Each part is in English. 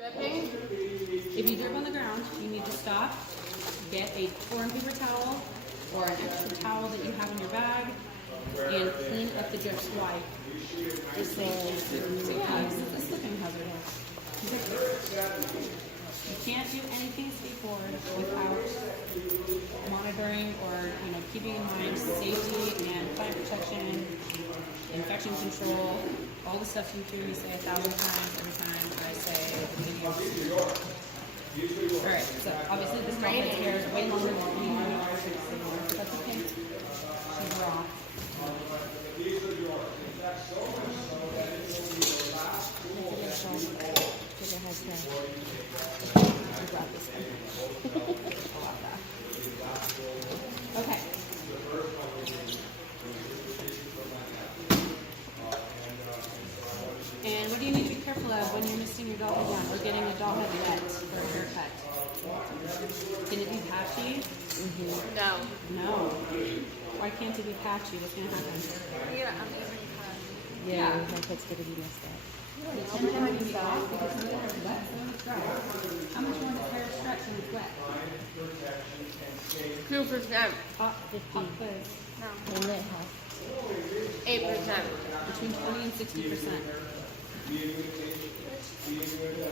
Dripping? If you drip on the ground, you need to stop, get a torn paper towel or an extra towel that you have in your bag, and clean up the drips. Why? Just so this is a slipping hazard. You can't do anything skateboard without monitoring or keeping in mind safety and fire protection, infection control, all the stuff you hear me say 1,000 times every time I say video. Alright, so obviously this girlfriend's hair is way longer than me. That's okay. She's raw. Okay. And what do you need to be careful of when you're misting your doll head down or getting a doll head wet for a haircut? Can it be patchy? No. No. Why can't it be patchy? What's going to happen? Yeah, uneven cut. Yeah, my haircut's gonna be messed up. How much more does hair stretch when it's wet? 2%. Hot 50. No. And it has 8%. Between 20 and 60%.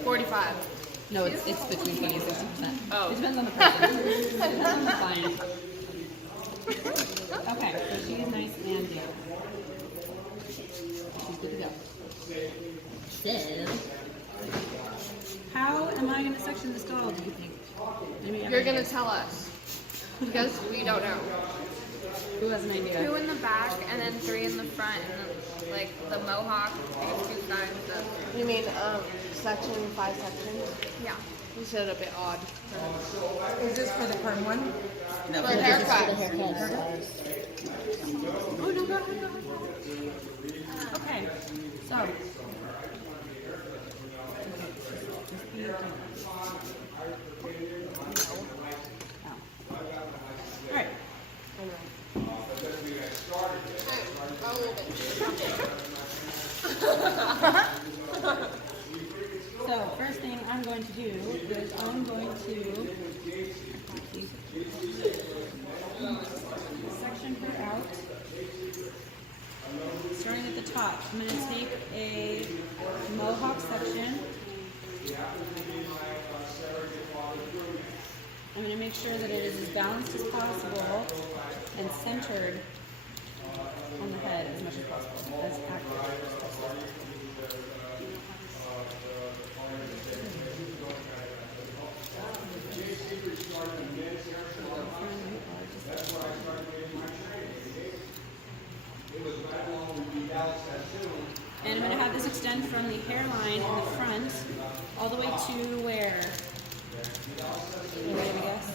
45. No, it's between 20 and 60%. Oh. It depends on the person. It depends on the client. Okay, so she's nice and damp. She's good to go. So, how am I going to section this doll, do you think? You're going to tell us. Because we don't know. Who has an idea? 2 in the back and then 3 in the front. And then, the mohawk, I guess 2 sides. You mean section 5 sections? Yeah. You said a bit odd. Is this for the perm one? No, for haircut. Oh, no. Okay, so. Alright. So, first thing I'm going to do is I'm going to section her out. Starting at the top, I'm going to take a mohawk section. I'm going to make sure that it is as balanced as possible and centered on the head as much as possible, as accurate as possible. And I'm going to have this extend from the hairline in the front all the way to where? Anybody have a guess?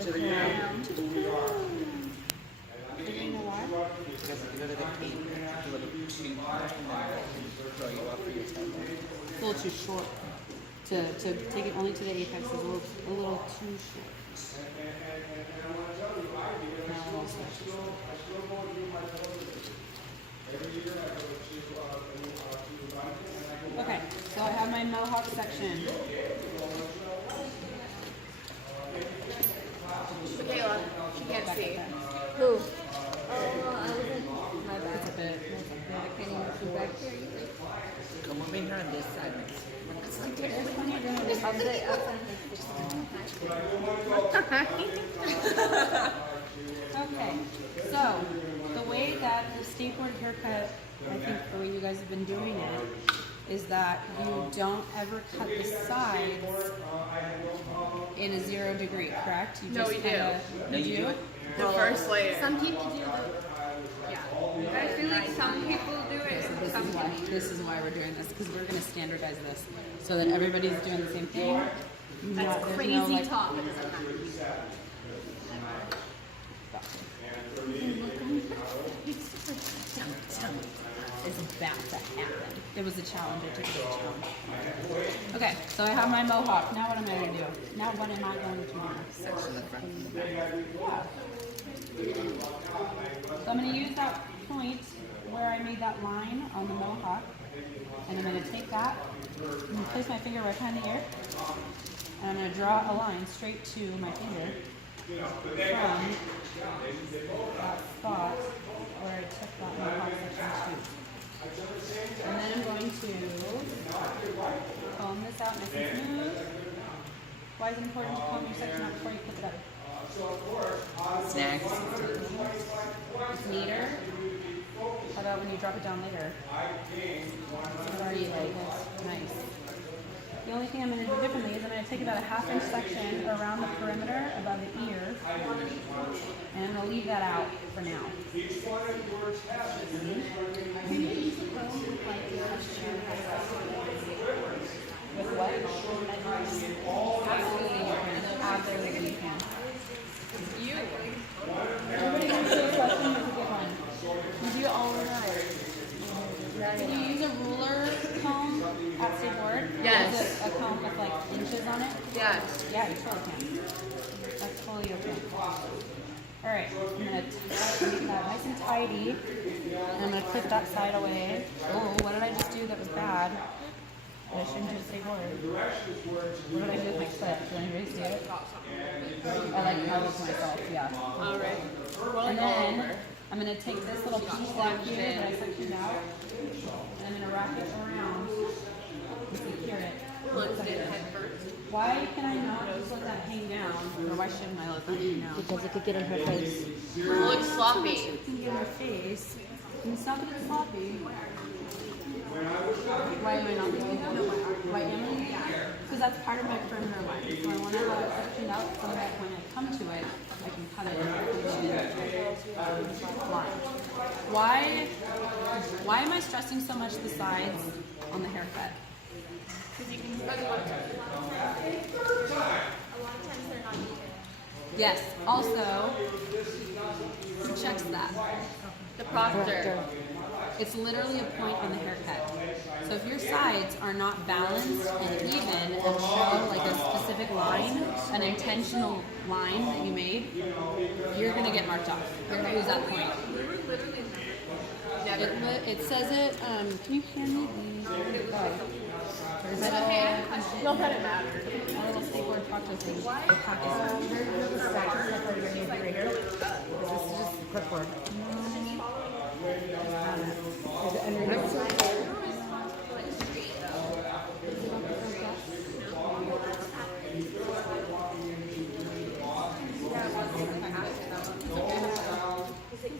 To the ground. To the ground. Do you know why? Because if you go to the cape, it's a little too hard and then throw you off for your tempo. It's a little too short. To take it only to the apex is a little too short. Now also. Okay, so I have my mohawk section. Michaela, she can't Back see. up there. Who? Oh, I was in my That's a bad. bit. I can't even see back here either. Come on, her on this side. It's like There's plenty of room. Okay, so the way that the skateboard haircut, I think the way you guys have been doing it, is that you don't ever cut the sides in a 0 degree, correct? You No, we do. kinda- No, you do it. The first layer. Some people do the, Yeah. I feel like some people do it and some people. This is why we're doing this, because we're going to standardize this so that everybody's doing the same thing. that's There's crazy no, like, talk. It doesn't matter. Is about to happen. It was a challenge. I took it as a challenge. Okay, so I have my mohawk. Now what am I going to do? Now what am I going to do? section the front and the back. So I'm going to use that point where I made that line on the mohawk And I'm going to take that and place my finger right behind the ear. And I'm going to draw a line straight to my finger from that spot where I took that mohawk section too. And then I'm going to comb this out nice and smooth. Why is it important to comb your section out before you clip it up? Snacks. It's neater. How about when you drop it down later? It's already like nice. The only thing I'm going to do differently is I'm going to take about a 1/2 inch section around the perimeter above the ear, and I'm going to leave that out for now. With what? Absolutely you can. Absolutely you can. Everybody answer the question, that's a good one. You do it all the time. Can you use a ruler comb at state board? Yes. Is it a comb with like inches on it? Yes. Yeah, you totally can. That's totally okay. Alright, I'm gonna make that nice and tidy. And I'm gonna clip that side away. Oh, what did I just do that was bad? I shouldn't do a state board. What did I do with my clip? Do anybody see it? I like how it looks myself, yeah. Alright. And then I'm going to take this little piece down here that I sectioned out, and I'm going to wrap it around and secure it. Why can I not just let that hang down, or why shouldn't I let that hang down? Because it could get in her face. It looks sloppy. It can get in her face. And it's not that it's sloppy. Why am I not doing that? Why am I? Because that's part of my perimeter line. So I want to have it sectioned out so that when I come to it, I can cut it into line. Why am I stressing so much the sides on the haircut? Because you can spend a lot of time. A lot of times they're not needed. Yes. Also, who checks that? The proctor. It's literally a point on the haircut. So if your sides are not balanced and even and show like a specific line, an intentional line that you made, you're gonna get marked off. You're gonna lose that point. It says it. Can you hand me the? Or is that all? No, that it matter. A little skateboard proctor thing. Why? There's a section that's what you're gonna need right here. This is just clipboard. Is it underneath?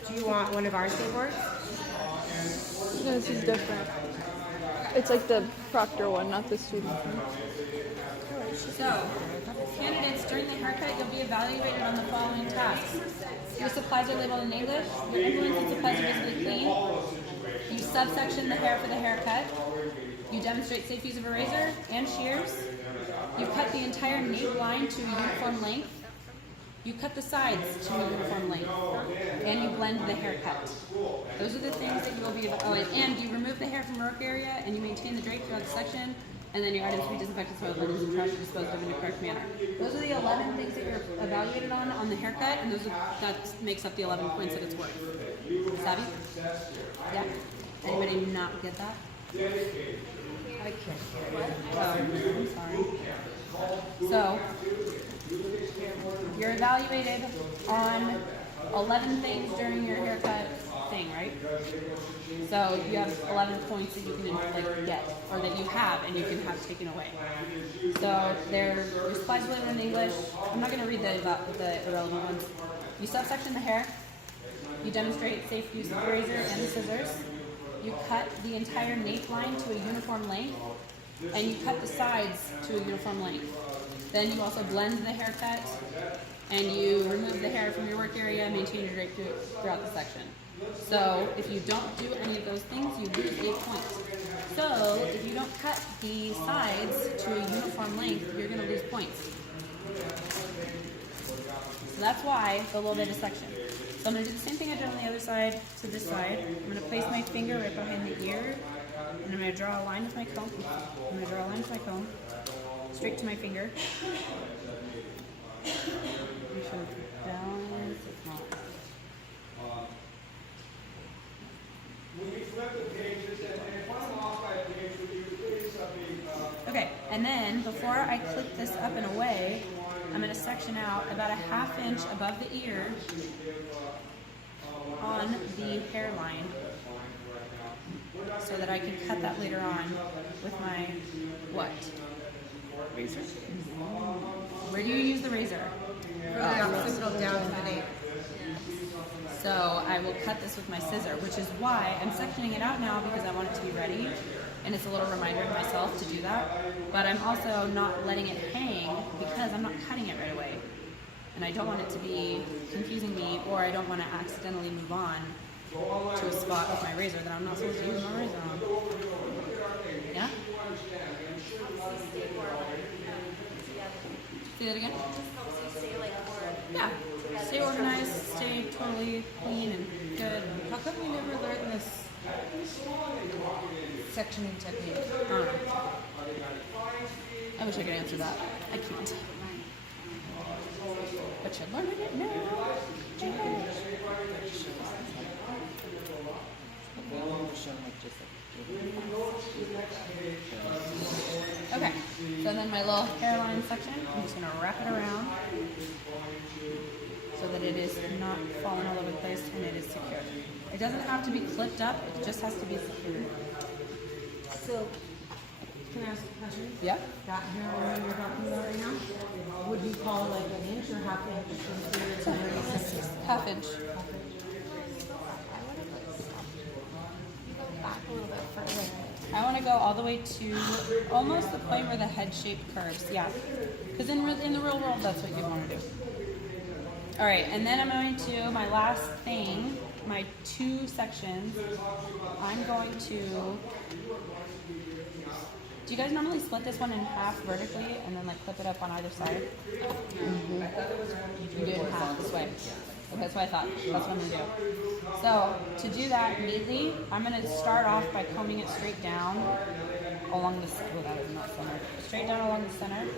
Do you want one of our skateboards? No, this is different. It's like the proctor one, not the student one. So, candidates, during the haircut, you'll be evaluated on the following tasks. Your supplies are labeled in English. Your implements and supplies are visibly clean. You subsection the hair for the haircut. You demonstrate safe use of a razor and shears. You cut the entire nape line to a uniform length. You cut the sides to a uniform length. And you blend the haircut. Those are the things that you will be evaluated. And you remove the hair from work area and you maintain the drape throughout the section. And then your items will be disinfected, soiled, linens, and trash are disposed of in the correct manner. Those are the 11 things that you're evaluated on the haircut, and that makes up the 11 points that it's worth. Savvy? Yeah? Anybody not get that? I can't. Oh, I'm sorry. So, you're evaluated on 11 things during your haircut thing, right? So you have 11 points that you can like get, or that you have, and you can have taken away. So your supplies are labeled in English. I'm not going to read the irrelevant ones. You subsection the hair. You demonstrate safe use of the razor and the scissors. You cut the entire nape line to a uniform length, and you cut the sides to a uniform length. Then you also blend the haircut, and you remove the hair from your work area, maintain your drape throughout the section. So if you don't do any of those things, you lose 8 points. So if you don't cut the sides to a uniform length, you're going to lose points. So that's why the little bit of section. So I'm going to do the same thing I did on the other side to this side. I'm going to place my finger right behind the ear, and I'm going to draw a line with my comb. I'm going to draw a line with my comb, straight to my finger. Make sure it's balanced. It's not. When you flip the pages, and if I'm off by a page And then before I clip this up and away, I'm going to section out about a 1/2 inch above the ear on the hairline so that I can cut that later on with my what? Razor. Where do you use the razor? For the occipital down to the nape. So I will cut this with my scissor, which is why I'm sectioning it out now because I want it to be ready. And it's a little reminder to myself to do that. But I'm also not letting it hang because I'm not cutting it right away. And I don't want it to be confusing me, or I don't want to accidentally move on to a spot with my razor that I'm not supposed to use my razor on. Yeah? Say that again? Yeah. Stay organized, stay totally clean and good. How come you never learned this sectioning technique? I wish I could answer that. I can't. But you're learning it now. Okay, so then my little hairline section, I'm just gonna wrap it around so that it is not falling all over the place and it is secure. It doesn't have to be clipped up, it just has to be secured. So, can I ask a question? Yep. That hairline you're talking about right now, would you call like an inch or 1/2 inch from here to where you said? 1/2 inch. Back a little bit further. I want to go all the way to almost the point where the head shape curves. Yeah, because in the real world, that's what you want to do. All right, and then I'm going to my last thing, my 2 sections. I'm going to. Do you guys normally split this one in half vertically and then like clip it up on either side? Mm-hmm. You do it in half this way. Okay, that's what I thought. That's what I'm gonna do. So to do that neatly, I'm gonna start off by combing it straight down along the not center. Straight down along the center.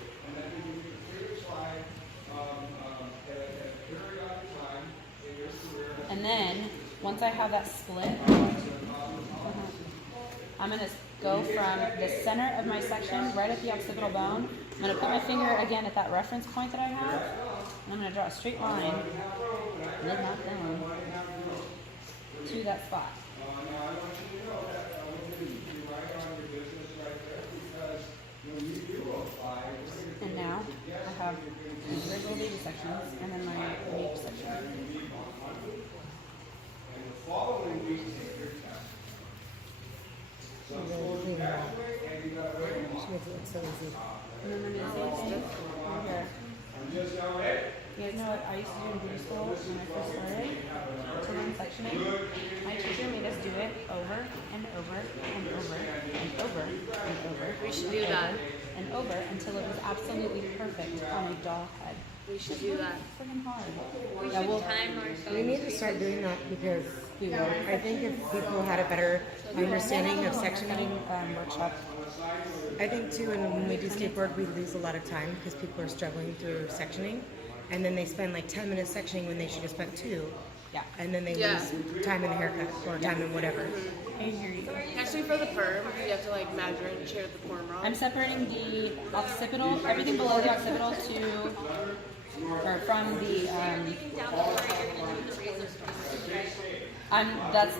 And then once I have that split, I'm gonna go from the center of my section right at the occipital bone. I'm gonna put my finger again at that reference point that I have, and I'm gonna draw a straight line, lid not down, to that spot. And now I have these regular baby sections and then my nape section. She makes it look so easy. And then I'm gonna do the same thing over here. You guys know what I used to do in beauty school when I first started? To learn sectioning. My teacher made us do it over and over and over and over and over. We should do that. And over until it was absolutely perfect on a doll head. We should do that. Freaking hard. We Yeah, should well, time ourselves. We need to start doing that because I think if people had a better understanding of sectioning, workshop. I think too, and when we do skateboard, we lose a lot of time because people are struggling through sectioning, and then they spend like 10 minutes sectioning when they should have spent 2. Yeah. And then they Yeah. lose time in the haircut or time in whatever. I hear you. Actually, for the perm, you have to like measure and share the form wrong. I'm separating the occipital, everything below the occipital from the, that's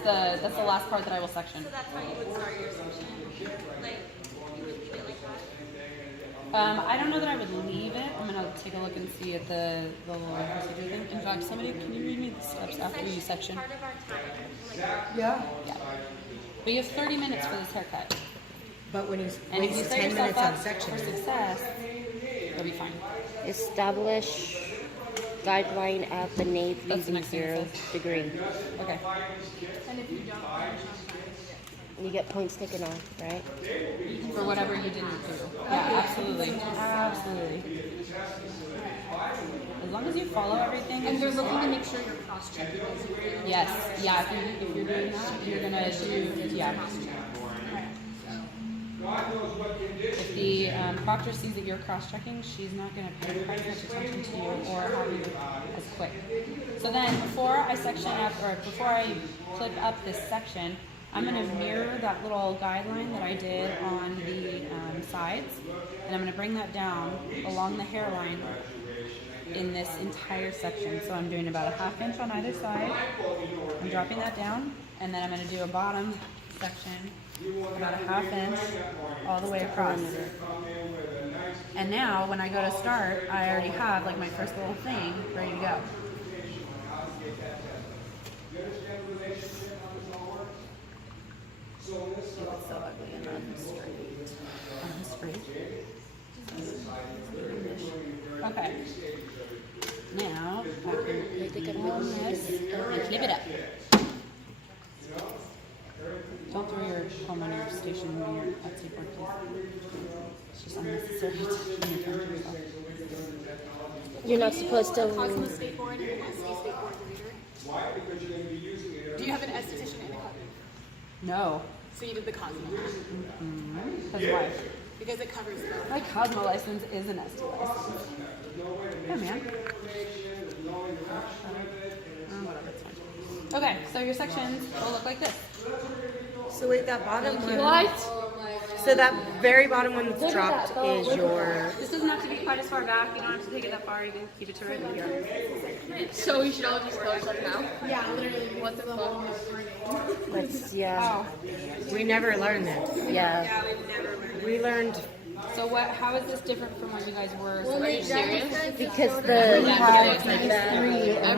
the last part that I will section. So that's how you would start your section? Like, you would leave it like that? I don't know that I would leave it. I'm gonna take a look and see at the little procedure thing. In fact, somebody, can you read me the steps after you section? Part of our time. Yeah. Yeah. But you have 30 minutes for this haircut. But when you And if you waste set 10 yourself minutes up on section, for success, you'll be fine. Establish guideline at the nape That's the using next thing it 0 says. degree. Okay. You get points taken off, right? For whatever you didn't do. Yeah, absolutely. Absolutely. As long as you follow everything. And you're looking to make sure you're cross-checking. Yes. Yeah, if you're doing that, you're gonna do, yeah. If the proctor sees that you're cross-checking, she's not gonna pay quite as much attention to you or have you as quick. So then, before I section up, or before I clip up this section, I'm gonna mirror that little guideline that I did on the sides, and I'm gonna bring that down along the hairline in this entire section. So I'm doing about a 1/2 inch on either side. I'm dropping that down, and then I'm gonna do a bottom section about a 1/2 inch all the way across. And now when I go to start, I already have like my first little thing ready to go. It's so ugly and unstraight. Okay. Now I can pull this and clip it up. Don't throw your comb on your station when you're at skateboard, please. It's just unnecessary. You're not supposed to. Cosmo skateboard and an SD skateboard reader. Do you have an esthetician in the company? No. So you did the Cosmo. That's why. Because it covers both. My Cosmo license is an SD license. Yeah, man. Whatever, it's fine. Okay, so your sections will look like this. So wait, that bottom one. What? So that very bottom one that's dropped is your. This doesn't have to be quite as far back. You don't have to take it that far. You can keep it to right here. So we should all just close up now? Yeah, literally. What the fuck? Let's, yeah. We never learned this. Yeah. We learned. So what? How is this different from what you guys were? Are you serious? Because the.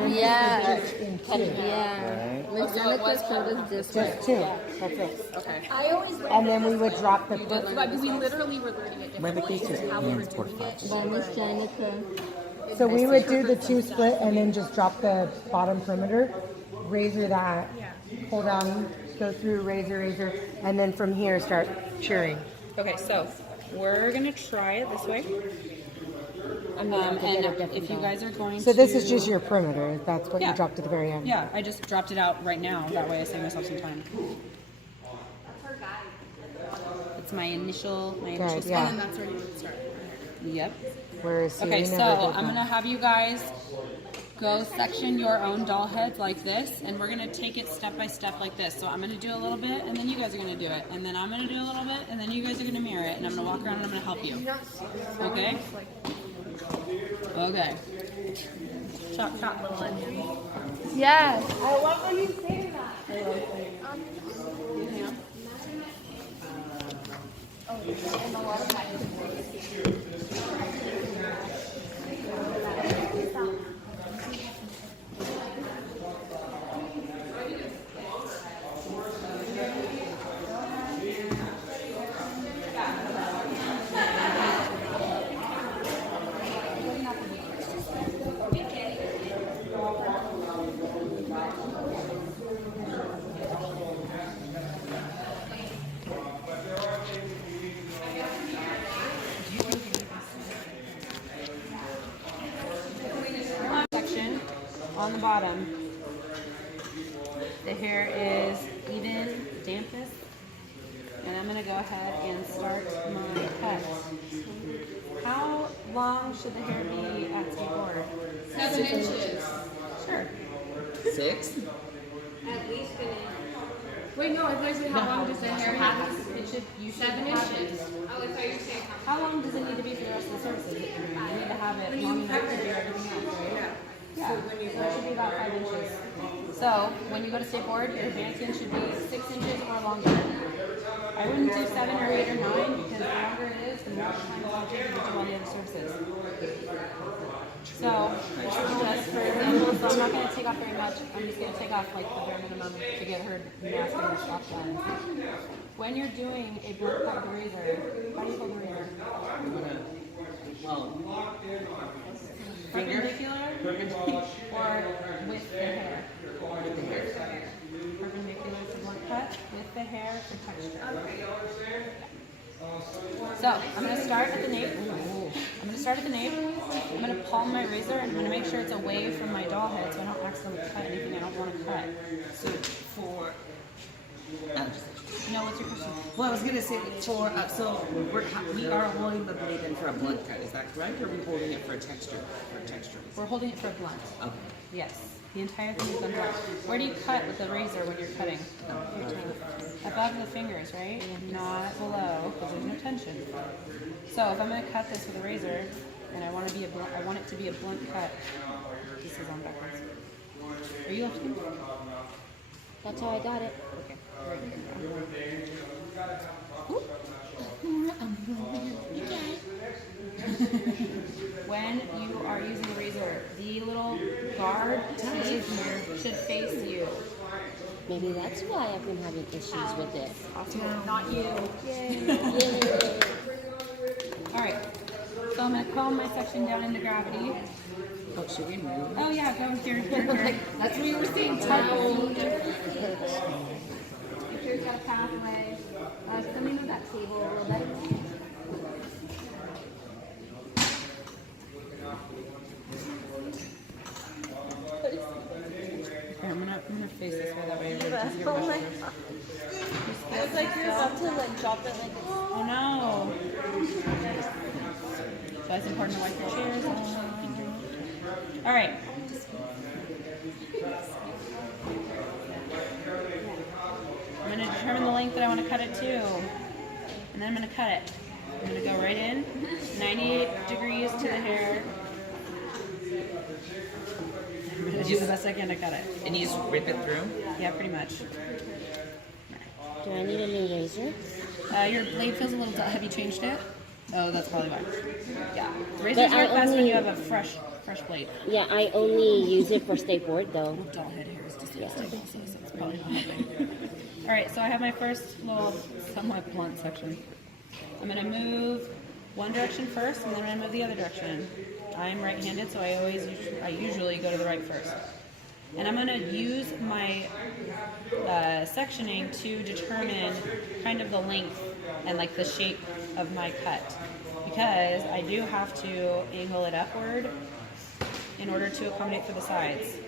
Yeah. Right? Mechanica's code is different. Just two. That's it. Okay. I always learned And then we would drop the. but we literally were learning it My differently. vacation How we were ends doing it. So we would do the two split and then just drop the bottom perimeter, razor that, pull down, go through, razor, and then from here start cheering. Okay, so we're gonna try it this way. And if you guys are going So to. this is just your perimeter. That's what Yeah. you dropped at the very end. Yeah, I just dropped it out right now. That way I save myself some time. It's my initial Good, spot. yeah. And that's where you would start. Yep. Whereas see, Okay, we so never did I'm that. gonna have you guys go section your own doll heads like this, and we're gonna take it step by step like this. So I'm gonna do a little bit, and then you guys are gonna do it, and then I'm gonna do a little bit, and then you guys are gonna mirror it, and I'm gonna walk around and I'm gonna help you. Okay? Okay. Chop, chop, little Andrew. Yes. Section on the bottom. The hair is even, dampest, and I'm gonna go ahead and start my cut. How long should the hair be at skateboard? 7 inches. Sure. 6? Wait, no, I thought you said how long does the hair have? It should, you should 7 have inches. it. Oh, I thought you were saying How long does it need to be for the rest of the services? that you're doing? You need to have it long enough to do everything else, right? Yeah, so it should be about 5 inches. So when you go to skateboard, your advancement should be 6 inches or longer. I wouldn't do 7 or 8 or 9 because the longer it is, the more time it takes to do all the other services. So this is just for example, so I'm not going to take off very much. I'm just going to take off like the bare minimum to get her mask and stop done. When you're doing a blunt cut with a razor, how do you hold the razor? Perpendicular or with the hair? Perpendicular for blunt cut, with the hair for texture. So I'm going to start at the nape. I'm going to start at the nape. I'm going to palm my razor and I'm going to make sure it's away from my doll head so I don't accidentally cut anything I don't want to cut. So for. No, what's your question? Well, I was gonna say for so we are holding the blade in for a blunt cut. Is that correct, or are we holding it for a texture? We're holding it for a blunt. Okay. Yes. The entire thing is done blunt. Where do you cut with the razor when you're cutting? Above the fingers, right? Not below, because there's no tension. So if I'm going to cut this with a razor, and I want it to be a blunt cut. This is on backwards. Are you left-handed? That's how I got it. Okay. When you are using a razor, the little guard teeth should face you. Maybe that's why I've been having issues with it. Not you. Yay. Alright. So I'm going to comb my section down into gravity. Oh, should we move? Oh yeah, go here. That's what you were saying. Here's got a pathway. Let me move that table a little bit. Here, I'm gonna face this way, that way you're just Oh my god. I was like, you're about to like drop it like this. Oh no! So it's important to wipe your chairs. Alright. I'm going to determine the length that I want to cut it to. And then I'm going to cut it. I'm going to go right in, 98 degrees to the hair. I'm going to do the best I can to cut it. And you just rip it through? Yeah, pretty much. Do I need a new razor? Your blade feels a little dull. Have you changed it? Oh, that's probably why. Yeah. But Razors I work best when only- you have a fresh blade. Yeah, I only use it for stay board though. Dull head hair is disgusting also, so it's probably not helping. Alright, so I have my first little somewhat blunt section. I'm going to move one direction first, and then I'm going to move the other direction. I'm right-handed, so I usually go to the right first. And I'm going to use my sectioning to determine kind of the length and like the shape of my cut, because I do have to angle it upward in order to accommodate for the sides.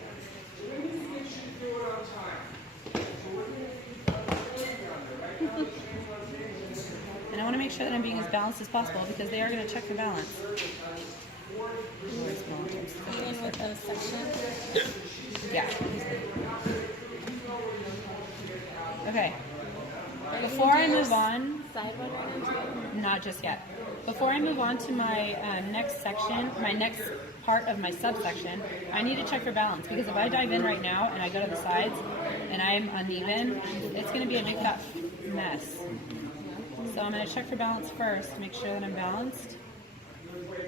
And I want to make sure that I'm being as balanced as possible, because they are going to check the balance. Even with those sections. Yeah. Okay. Before I move on, Side one. not just yet. Before I move on to my next section, my next part of my subsection, I need to check for balance, because if I dive in right now and I go to the sides and I'm uneven, it's going to be a big fat mess. So I'm going to check for balance first to make sure that I'm balanced.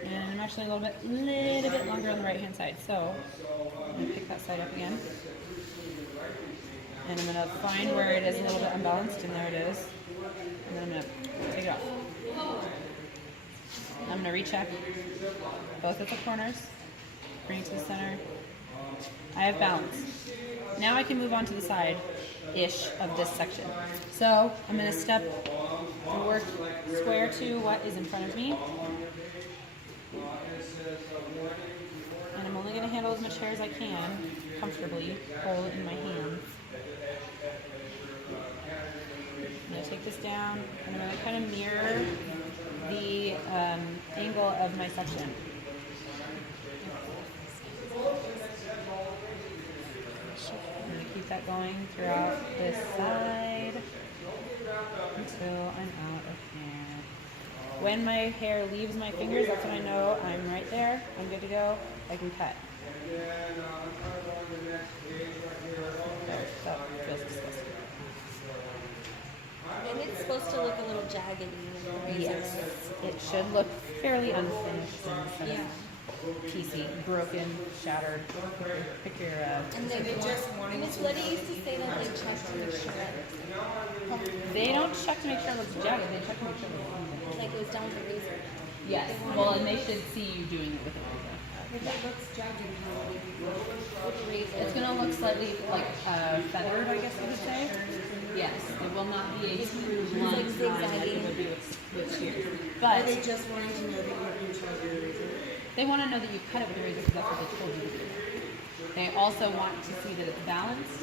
And I'm actually a little bit longer on the right hand side. So I'm going to pick that side up again. And I'm going to find where it is a little bit unbalanced, and there it is. And then I'm going to take it off. I'm going to recheck both at the corners, bring it to the center. I have balance. Now I can move on to the side-ish of this section. So I'm going to step and work square to what is in front of me. And I'm only going to handle as much hair as I can comfortably, hold in my hands. I'm going to take this down, and I'm going to kind of mirror the angle of my section. I'm going to keep that going throughout this side until I'm out of hair. When my hair leaves my fingers, that's when I know I'm right there. I'm good to go. I can cut. That feels disgusting. And it's supposed to look a little jaggedy. Yes, it should look fairly unfinished instead of piecey, broken, shattered. Pick your And they just wanted Miss Lydia used to say that they check to make sure that They don't check to make sure it looks jagged. They check to make sure it looks even. like it was down with the razor. Yes. Well, and they should see you doing it with a razor. If it looks jagged with the razor. It's going to look slightly like feathered, I guess you could say. Yes. It will not be a smooth line like it would be with shears. But They just wanted to know that you're in charge of your razor. they want to know that you cut it with a razor, because that's what they told you to do. They also want to see that it's balanced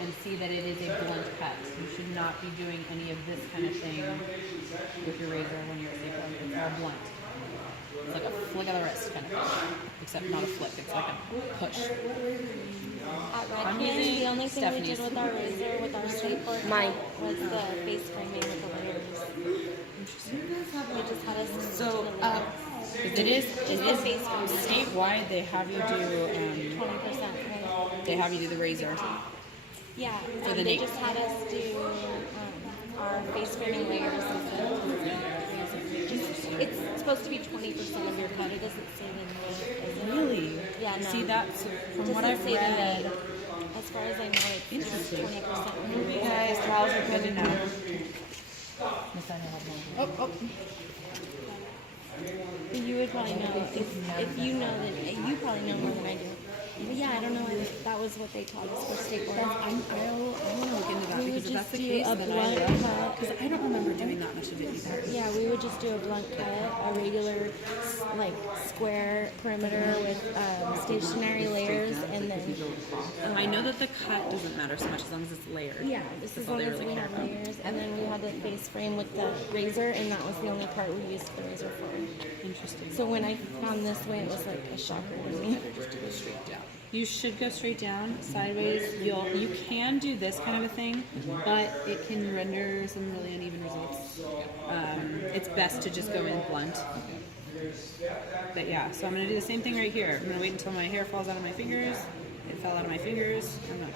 and see that it is a blunt cut. You should not be doing any of this kind of thing with your razor when you're at Safeway. It's all blunt. It's like a flick of the wrist kind of thing. Except not a flick, it's like a push. At I'm Redken, using the only thing we did Stephanie's. with our razor, with our skateboard Mine. was the face framing with the layers. They just had us So, do the layers. it is statewide. They have you do 20%, right? they have you do the razor. Yeah, For the they nape. just had us do our face framing layers instead of the razor. It's supposed to be 20% of your cut. It doesn't say the nape. Really? Yeah, no. See that's from It what doesn't I've say the read. nape. As far as I know, it's Interesting. 20%. You guys, trials are good to know. You would probably know if you know that you probably know more than I do. But yeah, I don't know if that was what they taught us for skateboard. I want to look into that We would because if that's just the do case, a then blunt cut. because I don't remember doing that much of it either. Yeah, we would just do a blunt cut, a regular like square perimeter with stationary layers, and then I know that the cut doesn't matter so much as long as it's layered. yeah, this That's is all long they as really we care have about. layers, and then we had the face frame with the razor, and that was the only part we used the razor for. Interesting. So when I found this way, it was like a shocker to me. You should go straight down, sideways. You can do this kind of a thing, but it can render some really uneven results. It's best to just go in blunt. But yeah, so I'm gonna do the same thing right here. I'm gonna wait until my hair falls out of my fingers. It fell out of my fingers. I'm gonna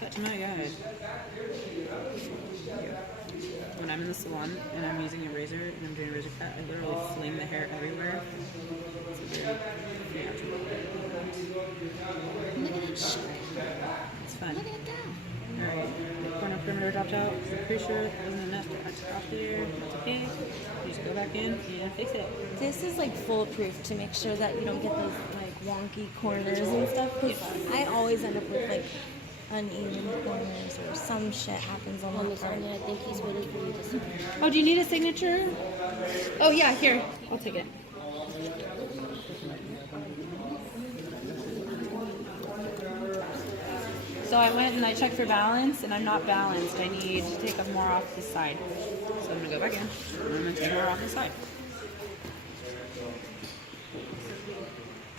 cut to my guide. When I'm in the salon and I'm using a razor and I'm doing a razor cut, I literally fling the hair everywhere. It's very natural. Look at that shit. It's fun. Look at that. Alright, the corner perimeter dropped out. I'm pretty sure it wasn't enough to cut off there. That's okay. You just go back in and fix it. This is like foolproof to make sure that you don't get those like wonky corners and stuff. 'Cause I always end up with like uneven corners or some shit happens on the part. I think he's waiting for you to sign. Oh, do you need a signature? Oh yeah, here. I'll take it. So I went and I checked for balance, and I'm not balanced. I need to take more off the side. So I'm gonna go back in. And I'm gonna take more off the side.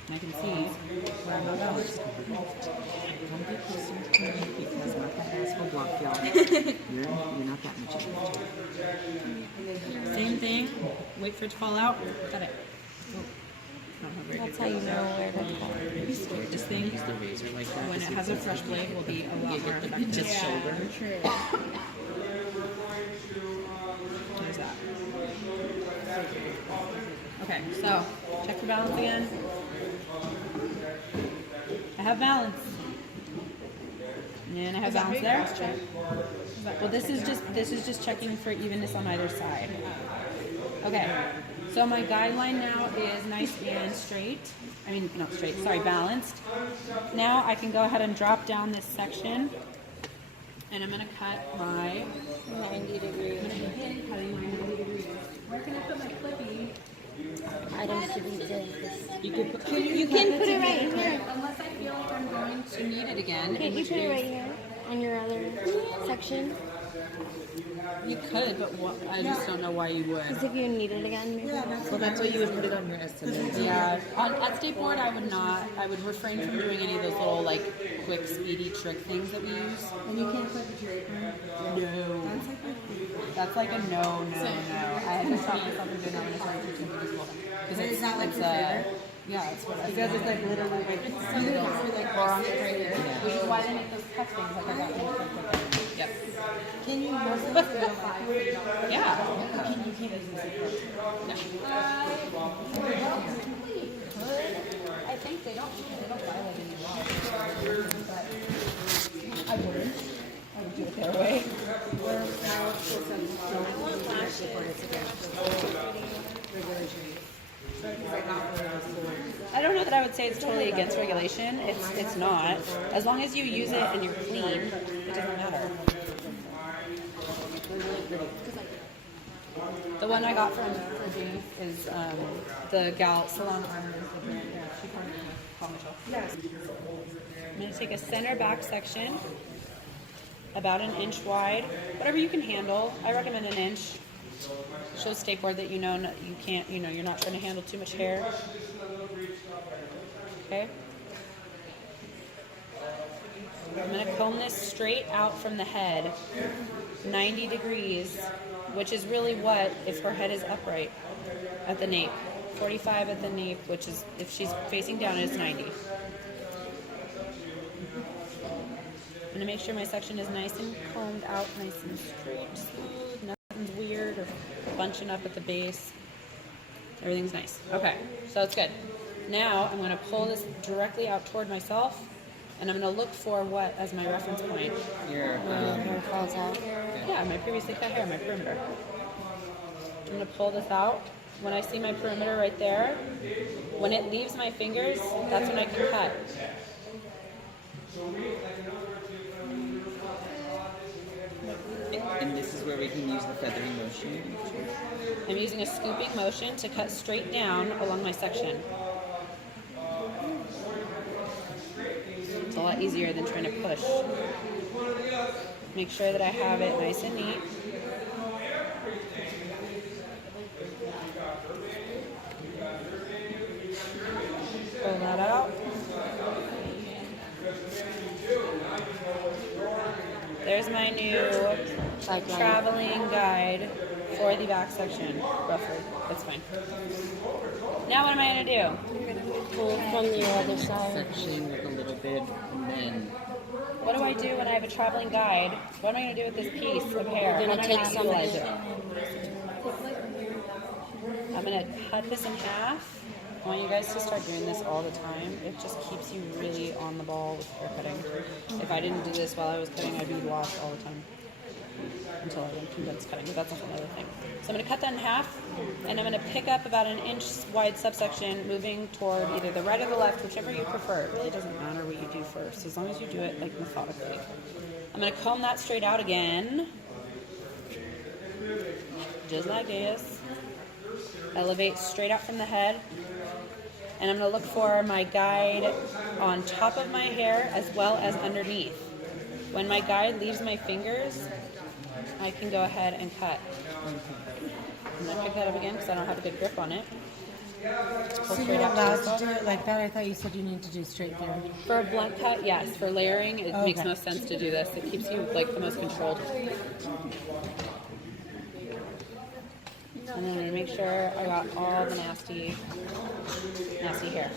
And I can see where I'm not balanced. Don't be closer to me because Martha has will block y'all. You're not that much of a Same thing. Wait for it to fall out. Cut it. Not how very That's good. how you know where to cut. This thing, the razor like that. when it has a fresh blade, will be a lot more effective. Just shoulder. There's that. Okay, so check for balance again. I have balance. And I have balance there. Well, this is just checking for evenness on either side. Okay. So my guideline now is nice and straight. I mean, not straight, sorry, balanced. Now I can go ahead and drop down this section. And I'm gonna cut my 90 degrees. cutting my 90 degrees. Where can I put my clippy? I don't see this. You could put You can put it right here. unless I feel like I'm going to need it again. Can't you put it right here on your other section? You could, but I just don't know why you would. Because if you need it again, maybe. Well, that's why you would put it on your estimate. Yeah, at skateboard I would not. I would refrain from doing any of those little like quick, speedy trick things that we use. And you can't put the draper. No, that's like a no. I had to stop myself from doing that when I started teaching middle school because Is that like it's your favorite? yeah, it's what I Because it's like literally like or on the right here, which is why they make those cut things like I got in the quick. Yep. Can you most of us go 5 feet? Yeah. You can't use this. I think they don't violate any laws. I would do it their way. I don't know that I would say it's totally against regulation. It's not. As long as you use it and you're clean, it doesn't matter. The one I got from Jane is the gal Salon Armor. Yeah, she called me. Yes. I'm going to take a center back section, about an inch wide, whatever you can handle. I recommend an inch. Show skateboard that you know you can't, you're not trying to handle too much hair. Okay. I'm going to comb this straight out from the head, 90 degrees, which is really what if her head is upright at the nape. 45 at the nape, which is, if she's facing down, it's 90. I'm going to make sure my section is nice and combed out, nice and straight, smooth, nothing's weird or bunching up at the base. Everything's nice. Okay, so it's good. Now I'm going to pull this directly out toward myself, and I'm going to look for what as my reference point. Your hair falls out. Yeah, my previously cut hair, my perimeter. I'm going to pull this out. When I see my perimeter right there, when it leaves my fingers, that's when I can cut. And this is where we can use the feathering motion. I'm using a scooping motion to cut straight down along my section. It's a lot easier than trying to push. Make sure that I have it nice and neat. Pull that out. There's my new traveling guide for the back section, roughly. That's fine. Now what am I going to do? Pull from the other side. Section with a little bit, and then What do I do when I have a traveling guide? What am I going to do with this piece of hair? You're How gonna am I take gonna some of utilize it. I'm going to cut this in half. I want you guys to start doing this all the time. It just keeps you really on the ball with hair cutting. If I didn't do this while I was cutting, I'd be lost all the time until I went condense cutting, but that's another thing. So I'm going to cut that in half, and I'm going to pick up about an inch wide subsection, moving toward either the right or the left, whichever you prefer. It really doesn't matter what you do first, as long as you do it like methodically. I'm going to comb that straight out again, just like this. Elevate straight out from the head. And I'm going to look for my guide on top of my hair as well as underneath. When my guide leaves my fingers, I can go ahead and cut. I'm going to pick that up again because I don't have a good grip on it. Pull So straight you're out to allowed yourself. to do it like that? I thought you said you need to do straight through. For a blunt cut, yes. For layering, it makes Okay. most sense to do this. It keeps you like the most controlled. And then I'm gonna make sure I got all the nasty hair.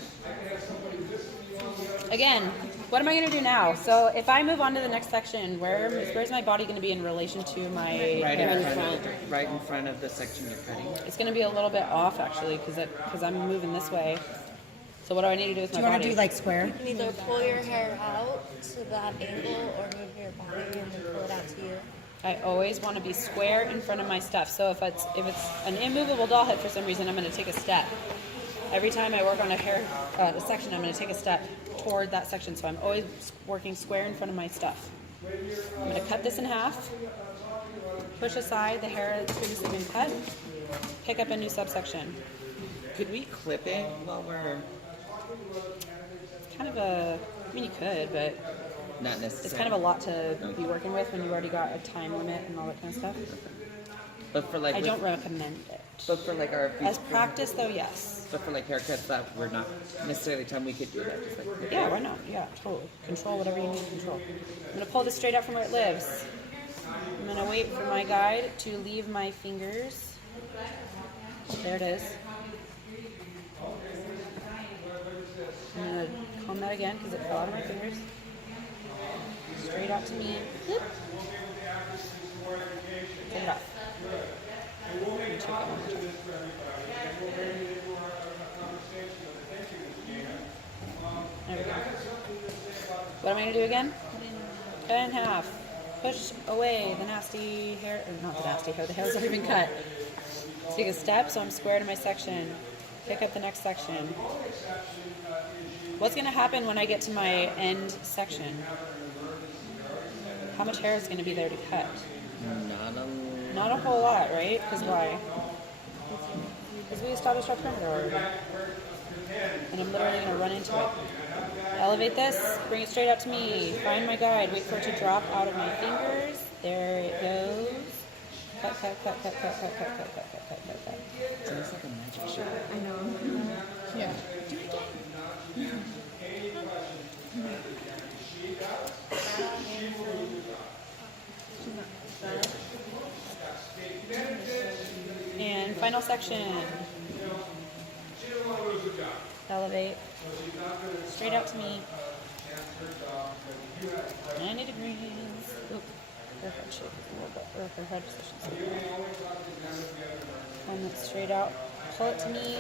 Again, what am I gonna do now? So if I move on to the next section, where's my body gonna be in relation to my hair? right in front of the section you're cutting. It's gonna be a little bit off actually, because I'm moving this way. So what do I need to do with Do my you want body? to do like square? You can either pull your hair out to that angle or move your body and then pull it out to you. I always want to be square in front of my stuff. So if it's an immovable doll head for some reason, I'm going to take a step. Every time I work on a hair section, I'm going to take a step toward that section. So I'm always working square in front of my stuff. I'm going to cut this in half, push aside the hair that's previously been cut, pick up a new subsection. Could we clip it while we're It's kind of I mean you could, but not necessarily? it's kind of a lot to be working with when you already got a time limit and all that kind of stuff. But for like, I don't recommend it. But for like our As practice though, yes. But for like haircuts that we're not necessarily time, we could do that. Just like Yeah, why not? Yeah, totally. Control whatever you need to control. I'm going to pull this straight out from where it lives. I'm going to wait for my guide to leave my fingers. There it is. I'm going to comb that again because it fell out of my fingers. Straight out to me. Clip. Take it off. Let me check that one more time. There we go. What am I going to do again? Cut it in half. Push away the nasty hair, or not the nasty hair, the hair's already been cut. Take a step so I'm square to my section. Pick up the next section. What's going to happen when I get to my end section? How much hair is going to be there to cut? Not a whole lot, right? Because why? Because we established our perimeter already. And I'm literally going to run into it. Elevate this, bring it straight up to me. Find my guide, wait for it to drop out of my fingers. There it goes. cut, cut, cut, cut, cut, cut, cut, cut, cut, cut, cut, cut, cut. It's almost like a magic show. I know. Yeah. And final section. Elevate. Straight out to me. 90 degrees. Oop. Her head shape is a little bit, or her head position. One that's straight out. Pull it to me.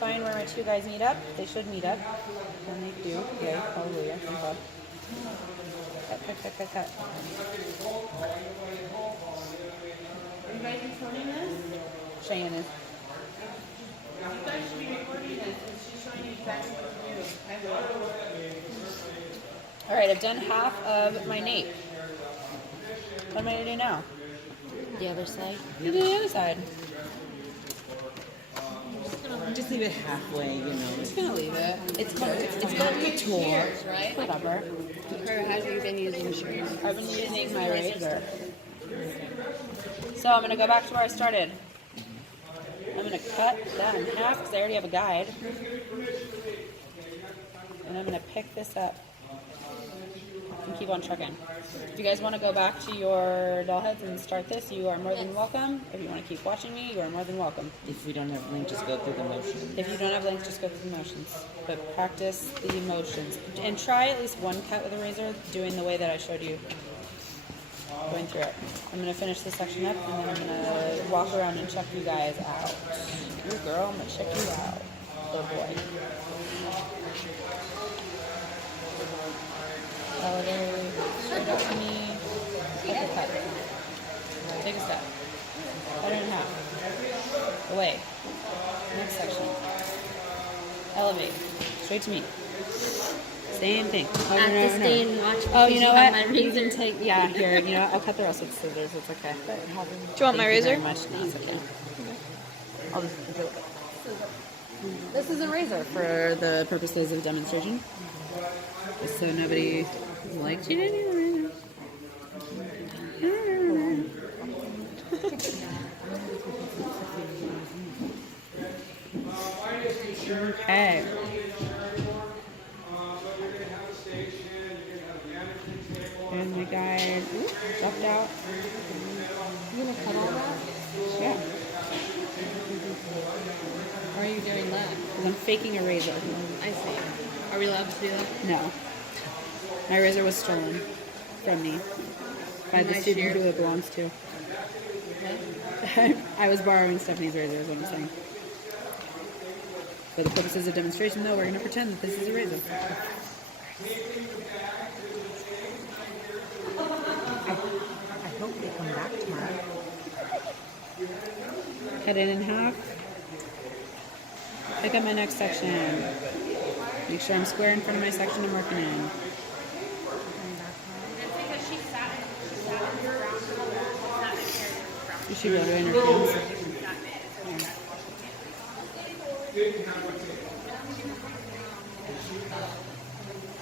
Find where my two guys meet up. They should meet up. And they do. Yay. Hallelujah. Thank God. Cut, cut, cut, cut, cut. Are you guys recording this? Cheyenne is. You guys should be recording this. It's just showing you exactly what to do. I will. Alright, I've done half of my nape. What am I going to do now? The other side. You do the other side. Just leave it halfway, you know. I'm just going to leave it. It's got couture. right? Whatever. Or have you been using shears? I've been using my razor. So I'm going to go back to where I started. I'm going to cut that in half because I already have a guide. And I'm going to pick this up and keep on trucking. If you guys want to go back to your doll heads and start this, you are more than welcome. If you want to keep watching me, you are more than welcome. If we don't have link, just go through the motion. If you don't have links, just go through the motions. But practice the motions. And try at least one cut with a razor, doing the way that I showed you. Going through it. I'm going to finish this section up, and then I'm going to walk around and check you guys out. Ooh, girl, I'm going to check you out. Oh, boy. Elevate, straight up to me. Cut the cut. Take a step. Cut it in half. Away. Next section. Elevate. Straight to me. Same thing. I have to stay and watch. Oh, because you know have what? My razor tape. Yeah, here. You know what? I'll cut the rest with scissors. It's okay. Do you want Thank my you razor? very much. No, it's okay. I'll just This is a razor for the purposes of demonstration. Just so nobody likes you to do it. Okay. And my guide dropped out. You gonna cut all that? Yeah. Why are you doing that? Because I'm faking a razor. I see. Are we allowed to do that? No. My razor was stolen from me by the student who it belongs to. I was borrowing Stephanie's razor is what I'm saying. For the purposes of demonstration, though, we're going to pretend that this is a razor. I hope they come back tomorrow. Cut it in half. Pick up my next section. Make sure I'm square in front of my section I'm working in. You should be able to interference.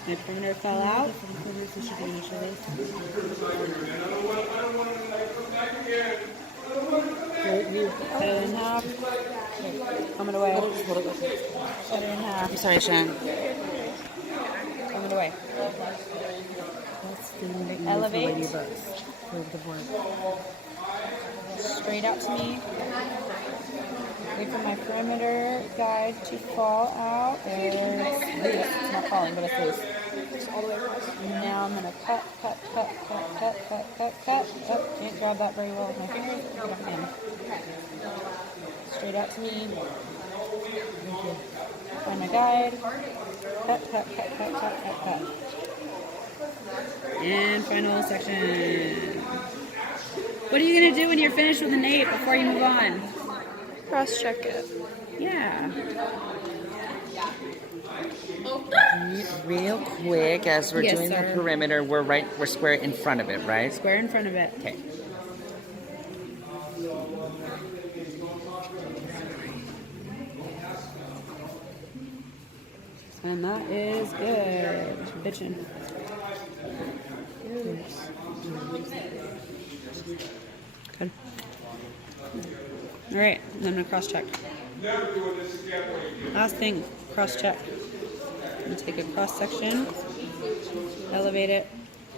My perimeter fell out. Cut it in half. Comb it away. Cut it in half. I'm sorry, Sean. Comb it away. Elevate. Straight out to me. Wait for my perimeter guide to fall out. It's loose. It's not falling, but it's loose. And now I'm gonna cut. Oh, can't grab that very well with my fingers. Get up in. Straight out to me. Find my guide. Cut. And final section. What are you gonna do when you're finished with the nape before you move on? Cross check it. Yeah. Real quick, as we're Yes, doing sir. the perimeter, we're square in front of it, right? Square in front of it. Okay. And that is good. Bitchin'. Good. All right, and I'm gonna cross check. Last thing, cross check. I'm gonna take a cross section, elevate it,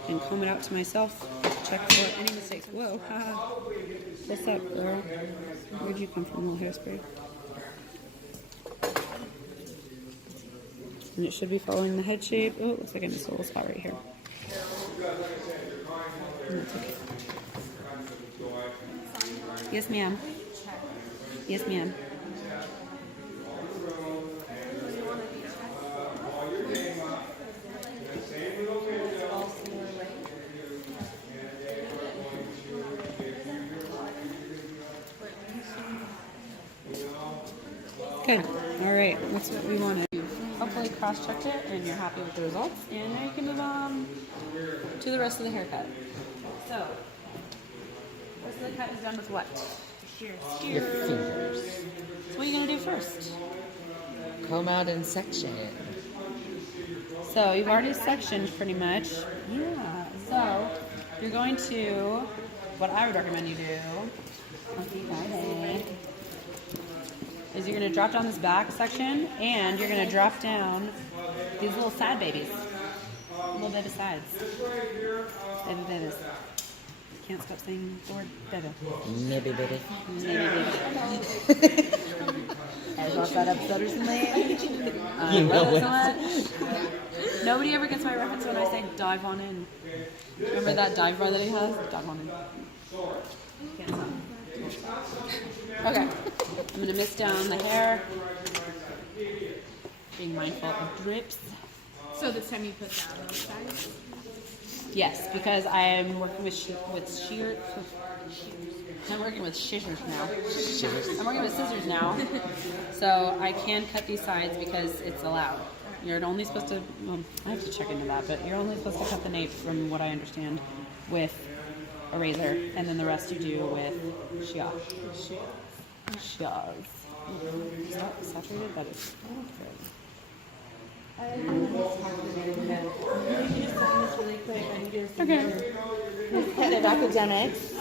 and comb it out to myself. Check for any mistakes. Whoa, haha. What's up, girl? Where'd you come from, little hairspray? And it should be following the head shape. Oh, it looks like I missed a little spot right here. And that's okay. Yes, ma'am. Yes, ma'am. Good. All right. That's what we want to do. Hopefully cross-checked it and you're happy with the results. And now you can move on to the rest of the haircut. So, the rest of the cut is done with what? Your Shears. fingers. So what are you going to do first? Comb out and section. So you've already sectioned pretty much. Yeah. So you're going to, what I would recommend you do, is you're going to drop down this back section and you're going to drop down these little side babies. Little baby sides. Baby babies. Can't stop saying the word baby. Maybe, baby. As well that episode recently. You know So much. Nobody ever gets my reference when I say dive on in. Remember that dive bar that he has? Dive on in. Can't stop. Okay. I'm going to mist down the hair. Being mindful of drips. So this time you put that on the sides? Yes, because I am working with shears. I'm working with scissors now. I'm working with scissors now, so I can cut these sides because it's allowed. You're only supposed to. Well, I have to check into that, but you're only supposed to cut the nape, from what I understand, with a razor, and then the rest you do with shears. Shears. Is that saturated? That is. Okay. Kind of academics.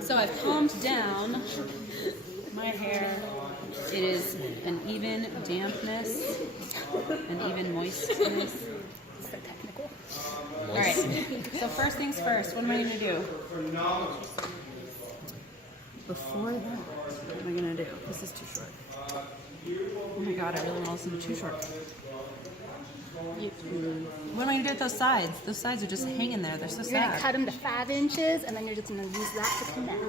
So I've calmed down my hair. It is an even dampness, an even moistness. So technical. All right. So first things first. What am I going to do? Before that, what am I going to do? This is too short. Oh my god, I really want to listen to Too Short. What am I going to do with those sides? Those sides are just hanging there. They're so You're sad. gonna cut them to 5 inches, and then you're just gonna use that to connect.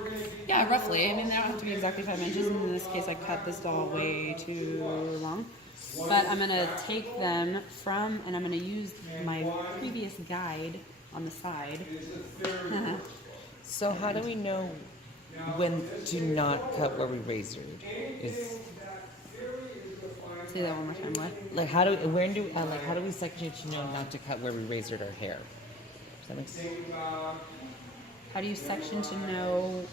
Yeah, roughly. I mean, they don't have to be exactly 5 inches. In this case, I cut this doll way too long. But I'm going to take them from, and I'm going to use my previous guide on the side. So how do we know when to not cut where we razored? Is Say that one more time. What? like how do how do we section it to know not to cut where we razored our hair? Does that make sense? How do you section to know?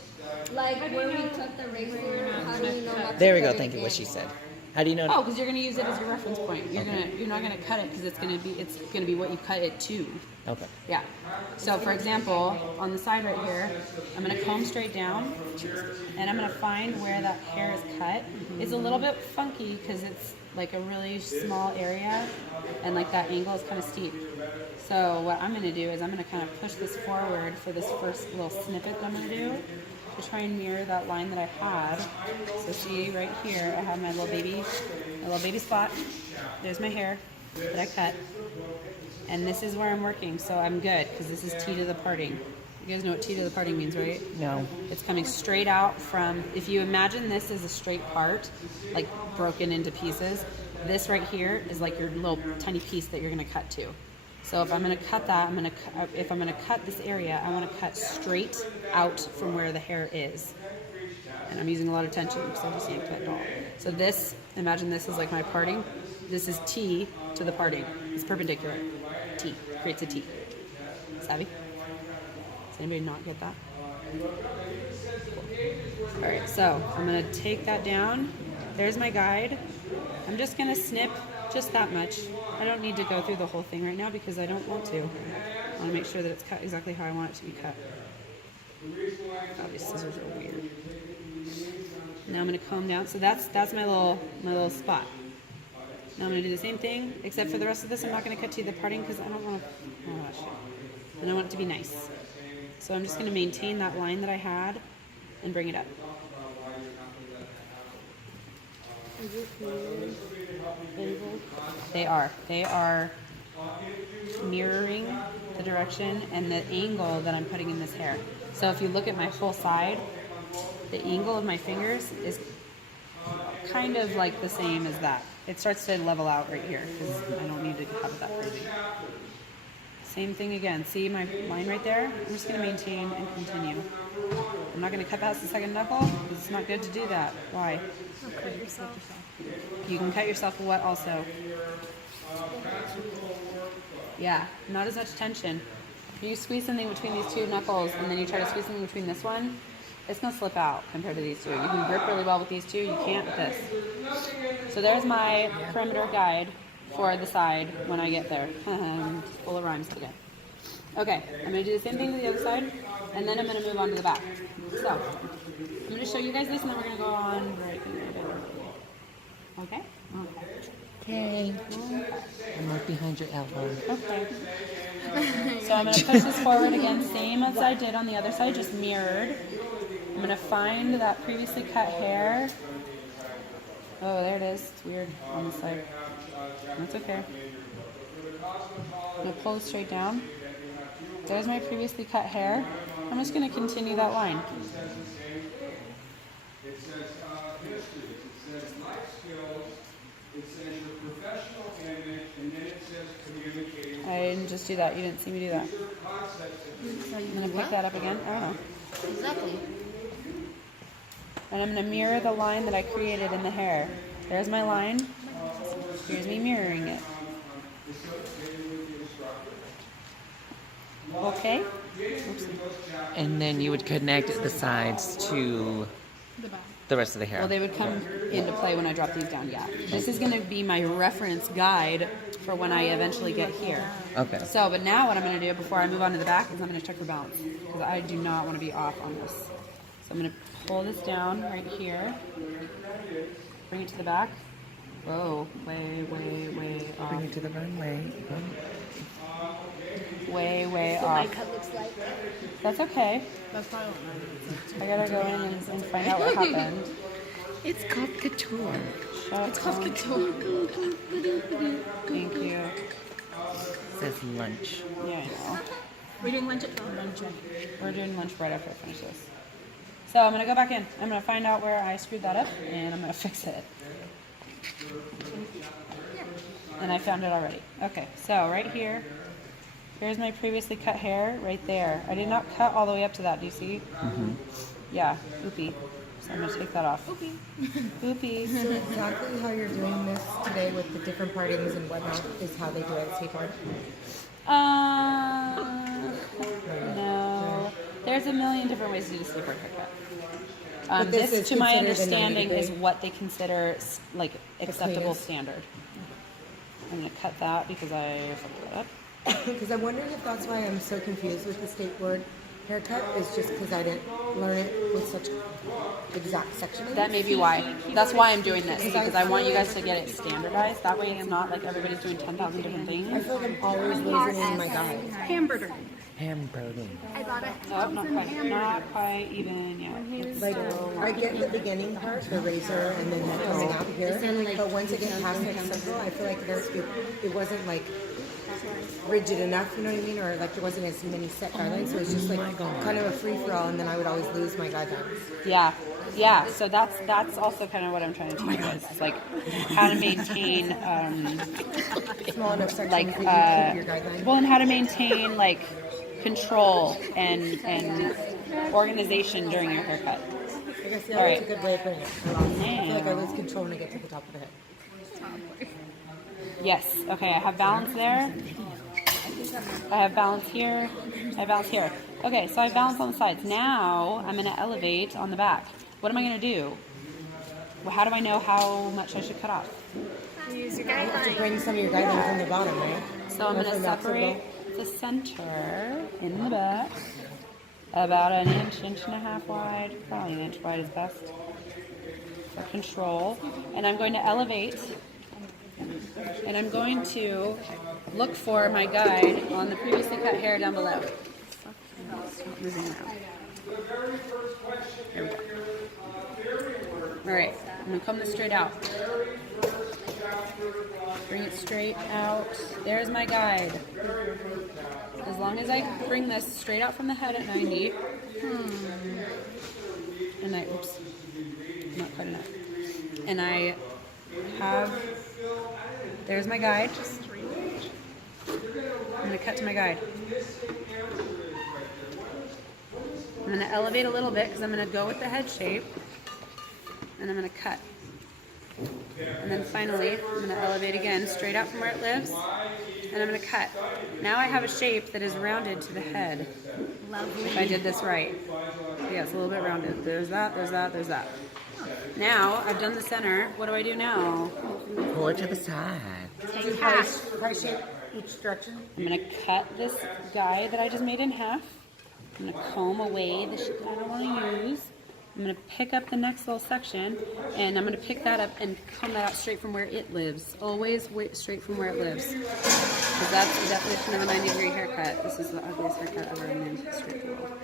Like where we cut the razor, how do you know not to There we cut go. it Thank you. What in? she said. How do you know? Oh, because you're going to use it as your reference point. You're not gonna cut it because it's gonna be what you cut it to. Okay. Yeah. So for example, on the side right here, I'm going to comb straight down and I'm going to find where that hair is cut. It's a little bit funky because it's like a really small area and like that angle is kind of steep. So what I'm going to do is I'm going to kind of push this forward for this first little snippet that I'm going to do to try and mirror that line that I had. So see right here, I have my little baby spot. There's my hair that I cut. And this is where I'm working, so I'm good, because this is T to the parting. You guys know what T to the parting means, right? No. It's coming straight out from, if you imagine this as a straight part, like broken into pieces, this right here is like your little tiny piece that you're gonna cut to. So if I'm gonna cut that, if I'm gonna cut this area, I wanna cut straight out from where the hair is. And I'm using a lot of tension because I just yanked that doll. So this, imagine this is like my parting. This is T to the parting. It's perpendicular. T creates a T. Savvy? Does anybody not get that? Cool. All right, so I'm gonna take that down. There's my guide. I'm just gonna snip just that much. I don't need to go through the whole thing right now because I don't want to. I wanna make sure that it's cut exactly how I want it to be cut. God, these scissors are weird. Now I'm gonna comb down. So that's my little spot. Now I'm gonna do the same thing, except for the rest of this, I'm not gonna cut to the parting because I don't want to. Oh gosh. And I want it to be nice. So I'm just gonna maintain that line that I had and bring it up. They are mirroring the direction and the angle that I'm putting in this hair. So if you look at my full side, the angle of my fingers is kind of like the same as that. It starts to level out right here because I don't need to have it that crazy. Same thing again. See my line right there? I'm just going to maintain and continue. I'm not going to cut past the second knuckle because it's not good to do that. Why? You can cut yourself what also? Yeah, not as much tension. If you squeeze something between these two knuckles and then you try to squeeze something between this one, it's going to slip out compared to these two. You can grip really well with these two, you can't with this. So there's my perimeter guide for the side when I get there. I'm full of rhymes today. Okay, I'm going to do the same thing to the other side, and then I'm going to move on to the back. So, I'm going to show you guys this, and then we're going to go on right here. Okay? Okay. I'm right behind your elbow. Okay. So I'm going to push this forward again, same as I did on the other side, just mirrored. I'm going to find that previously cut hair. Oh, there it is. It's weird on the side. That's okay. I'm going to pull it straight down. There's my previously cut hair. I'm just going to continue that line. I didn't just do that. You didn't see me do that. I'm going to pick that up again. I don't know. Exactly. And I'm going to mirror the line that I created in the hair. There's my line. Here's me mirroring it. Okay? Oopsie. And then you would connect the sides to the rest of the hair. Well, they would come into play when I drop these down, yeah. This is going to be my reference guide for when I eventually get here. Okay. So, but now what I'm going to do before I move on to the back is I'm going to check for balance. Because I do not want to be off on this. So I'm going to pull this down right here. Bring it to the back. Whoa, way off. Bring it to the runway. Way off. My cut looks like. That's okay. That's probably what I gotta go in and find out what happened. It's called couture. It's called couture. Thank you. It says lunch. Yeah, I know. We're doing lunch at 12. We're doing lunch right after I finish this. So I'm gonna go back in. I'm gonna find out where I screwed that up, and I'm gonna fix it. And I found it already. Okay, so right here, here's my previously cut hair right there. I did not cut all the way up to that, do you see? Mm-hmm. Yeah, oopie. So I'm gonna take that off. Oopie. So exactly how you're doing this today with the different partings and whatnot is how they do it at skateboard? No. There's a million different ways to do a skateboard haircut. But this is to my considered a 90 understanding, is degree? what they consider like acceptable cleanest? standard. I'm gonna cut that because I fucked that up. Because I'm wondering if that's why I'm so confused with the skateboard haircut, is just because I didn't learn it with such exact sectioning. That may be why. That's why I'm doing this, because I want you guys to get it standardized. That way it's not like everybody's doing 10,000 different I things. feel like I'm always losing in my guides. Hamburger. Hamburger. I bought it. Nope, not quite even yet. It's Like, still I get the beginning part, the razor, and then that coming out here. But once I get past the circle, I feel like it wasn't like rigid enough, you know what I mean? Or like there wasn't as many set guidelines, so it was just like kind of a free for all, and then I would always lose my guidelines. Yeah. So that's also kind of what I'm trying to teach you guys. It's like how to maintain Small enough section like for you to keep your guidelines. well, and how to maintain like control and organization during your haircut. I guess All that's right. a good way of putting it. I feel like I lose control when I get to the top of the head. Yes. Okay. I have balance there. I have balance here. I have balance here. Okay. So I have balance on the sides. Now I'm going to elevate on the back. What am I going to do? Well, how do I know how much I should cut off? Use your You have to guideline. bring some of your guidelines from the bottom, right? So I'm going to From that separate the center in the back about an inch and a half wide. Probably an inch wide is best. for control. And I'm going to elevate. And I'm going to look for my guide on the previously cut hair down below. Stop moving around. There we go. All right, I'm gonna comb this straight out. Bring it straight out. There's my guide. As long as I bring this straight out from the head at 90, and oops, not quite enough. And I have, there's my guide. I'm gonna cut to my guide. I'm gonna elevate a little bit because I'm gonna go with the head shape, and I'm gonna cut. And then finally, I'm gonna elevate again, straight out from where it lives, and I'm gonna cut. Now I have a shape that is rounded to the head. Lovely. If I did this right. Yeah, it's a little bit rounded. There's that, there's that, there's that. Now, I've done the center. What do I do now? Pull it to the side. Take half. Pie shape each direction. I'm gonna cut this guide that I just made in half. I'm gonna comb away the shit that I don't wanna use. I'm gonna pick up the next little section, and I'm gonna pick that up and comb that out straight from where it lives. Always straight from where it lives. Because that's the definition of a 90-degree haircut. This is the ugliest haircut ever in the history of the world.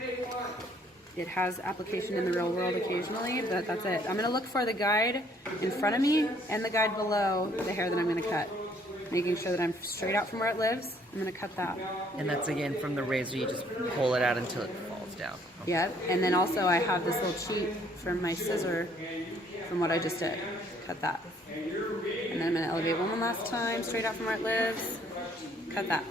It has application in the real world occasionally, but that's it. I'm gonna look for the guide in front of me and the guide below the hair that I'm gonna cut. Making sure that I'm straight out from where it lives. I'm gonna cut that. And that's again from the razor, you just pull it out until it falls down. Yeah, and then also I have this little cheat from my scissor from what I just did. Cut that. And then I'm gonna elevate one last time, straight out from where it lives. Cut that.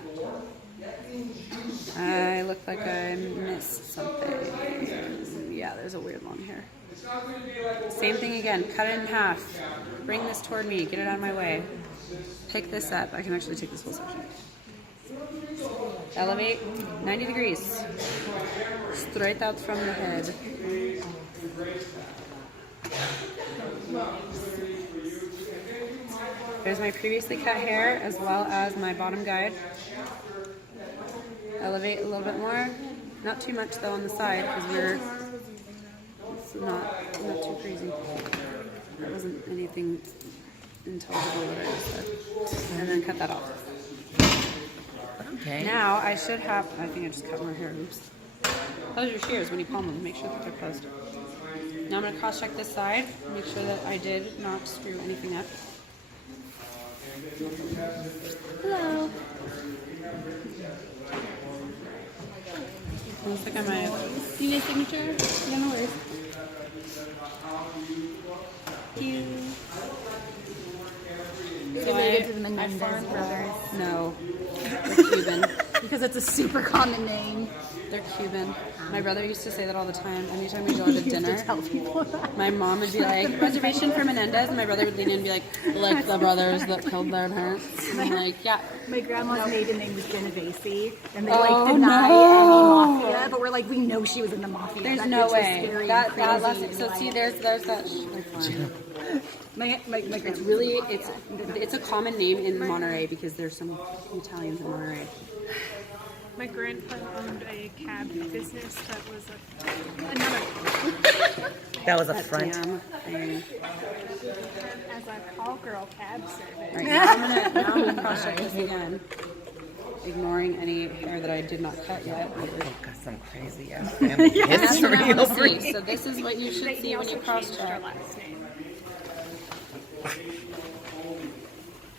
I look like I missed something. Yeah, there's a weird long hair. Same thing again, cut it in half. Bring this toward me, get it out of my way. Pick this up. I can actually take this whole section. Elevate 90 degrees. Straight out from the head. There's my previously cut hair as well as my bottom guide. Elevate a little bit more. Not too much though on the side because it's not too crazy. That wasn't anything intelligible that I just said. And then cut that off. Okay. Now I should have, I think I just cut more hair, oops. Close your shears when you palm them, make sure that they're closed. Now I'm going to cross check this side, make sure that I did not screw anything up. Hello. Looks like I might have. You need a signature? Yeah, no worries. Thank you. You're related to the Menendez brothers? No, they're Cuban. Because it's a super common name. They're Cuban. My brother used to say that all the time. Anytime we go to dinner, my mom would be like, reservation for Menendez, and my brother would lean in and be like the brothers that killed their parents. And I'm like, yeah. My grandma's maiden name was Genovese, and they like deny any mafia, but we're like, we know she was in the mafia. There's that no bitch was way. scary That and last, crazy, so like, see, there's that. my It's really, it's a common name in Monterey because there's some Italians in Monterey. My grandpa owned a cab business that was another. That was a front. Damn thing. As a call girl cab service. Right, now I'm gonna cross check this again. Ignoring any hair that I did not cut yet. Oh, got some crazy ass family And that's what I history want to over see. here. So this is what you should see when you cross check.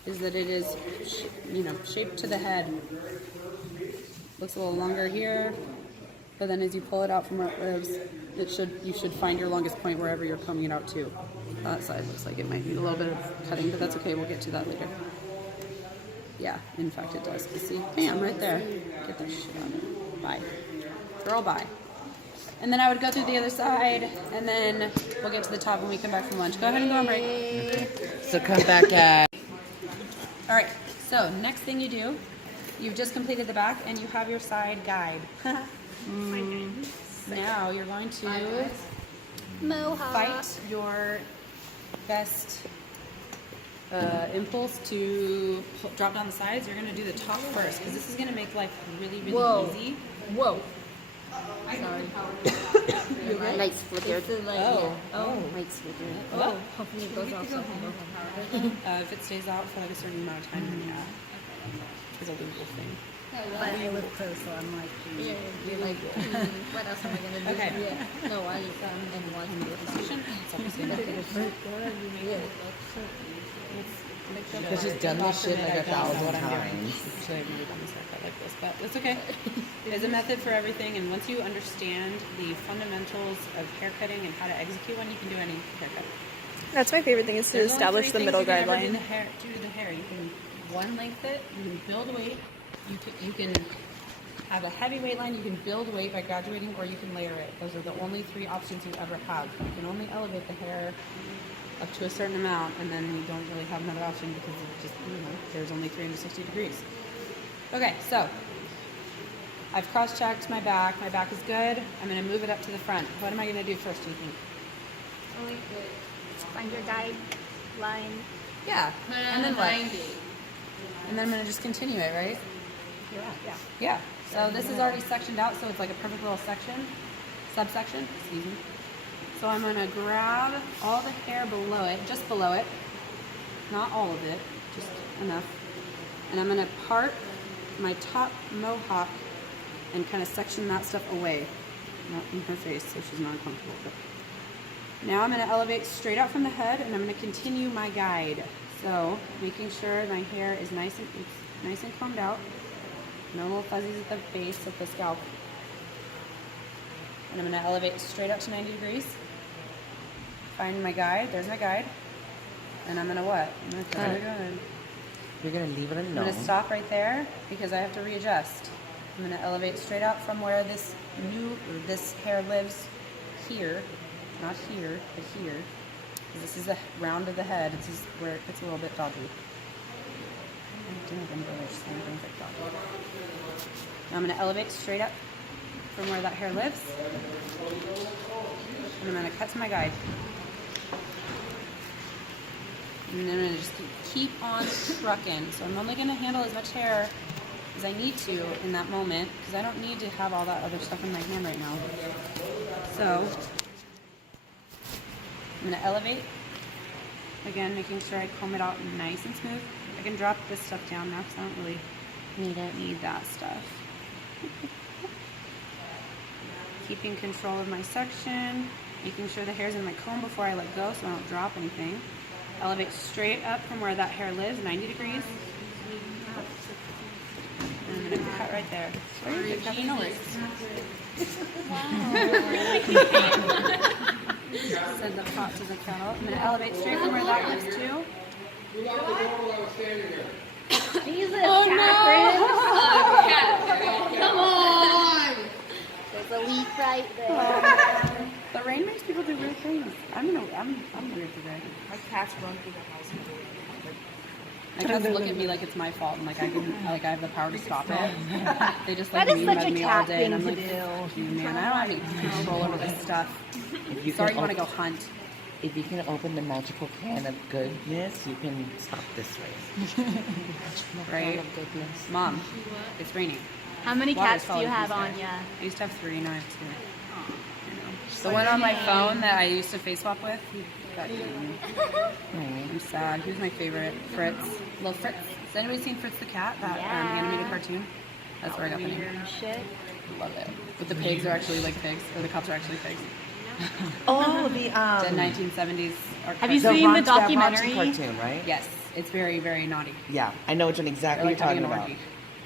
Is that it is, shaped to the head. Looks a little longer here, but then as you pull it out from where it lives, you should find your longest point wherever you're combing it out to. That side looks like it might need a little bit of cutting, but that's okay. We'll get to that later. Yeah, in fact it does. You see, bam, right there. Get that shit out. Bye, girl. Bye. And then I would go through the other side, and then we'll get to the top when we come back from lunch. Go ahead and go on break. Okay. So come back at. All right. So next thing you do. You've just completed the back and you have your side guide. Now you're going to fight your best impulse to drop down the sides. You're going to do the top first because this is going to make life really, really easy. Whoa. Sorry. good? Lights flickered. Lights flickered. Oh, hopefully it goes off. If it stays out for like a certain amount of time, then yeah. It's a legal thing. But I live close, so I'm like, Yeah, you're like, what else am I gonna do? Okay. Yeah. No, I and watching the position. Because she's done this shit like 1,000 times. Usually I've never done this haircut like this, but it's okay. There's a method for everything, and once you understand the fundamentals of haircutting and how to execute one, you can do any haircut. That's my favorite thing is to There's only establish three the middle things you can ever guideline. Do the hair. You can one length it. You can build weight. You can have a heavy weight line. You can build weight by graduating, or you can layer it. Those are the only three options you ever have. You can only elevate the hair up to a certain amount, and then you don't really have another option because it just there's only 360 degrees. Okay, so I've cross-checked my back. My back is good. I'm going to move it up to the front. What am I going to do first, do you think? Find your guideline. Yeah. And then what? And then I'm going to just continue it, right? yeah. Yeah. So this is already sectioned out, so it's like a perfect little subsection, excuse me. So I'm going to grab all the hair below it, just below it, not all of it, just enough. And I'm going to part my top mohawk and kind of section that stuff away, not in her face so she's not uncomfortable. But now I'm going to elevate straight out from the head, and I'm going to continue my guide. So making sure my hair is nice and combed out, no little fuzzies at the base of the scalp. And I'm going to elevate straight up to 90 degrees. Find my guide. There's my guide. And I'm going to what? I'm going to cut it good. You're going to leave it I'm alone. going to stop right there because I have to readjust. I'm going to elevate straight out from where this hair lives here. Not here, but here. Because this is the round of the head. This is where it gets a little bit dodgy. Now I'm going to elevate straight up from where that hair lives. And I'm going to cut to my guide. And then I'm going to just keep on trucking. So I'm only going to handle as much hair as I need to in that moment because I don't need to have all that other stuff in my hand right now. So I'm going to elevate. Again, making sure I comb it out nice and smooth. I can drop this stuff down now because I don't really need that stuff. Keeping control of my section, making sure the hair's in my comb before I let go so I don't drop anything. Elevate straight up from where that hair lives, 90 degrees. And I'm going to cut right there. Sorry, cut no worries. Said the pot doesn't count. I'm going to elevate straight from where that lives too. Jesus, Oh Catherine. no! Come on! There's a leak right there. The rain makes people do weird things. I'm weird today. My cats run through the house. My cats look at me like it's my fault and like I have the power to stop it. They just like That is mean such a me all cat day, and I'm thing like, to do. "Fuck you, man, I don't have any control over this stuff." Sorry, you want to go hunt? If you can open the magical can of goodness, you can stop this race. Right? Mom, it's raining. How many Water's cats do falling you have from the on sky. ya? I used to have 3, now I have 2. The one on my phone that I used to face swap with, he got eaten. I'm sad. He was my favorite. Fritz. Little Fritz. Has anybody seen Fritz the Cat? That animated cartoon? That's where I got the name. Shit. Love it. But the pigs are actually like pigs, or the cops are actually pigs. Oh, The 1970s. Have you seen the Raunchy documentary? cartoon, right? Yes. It's very, very naughty. Yeah, I know which one exactly They're you're like having talking an about. orgy.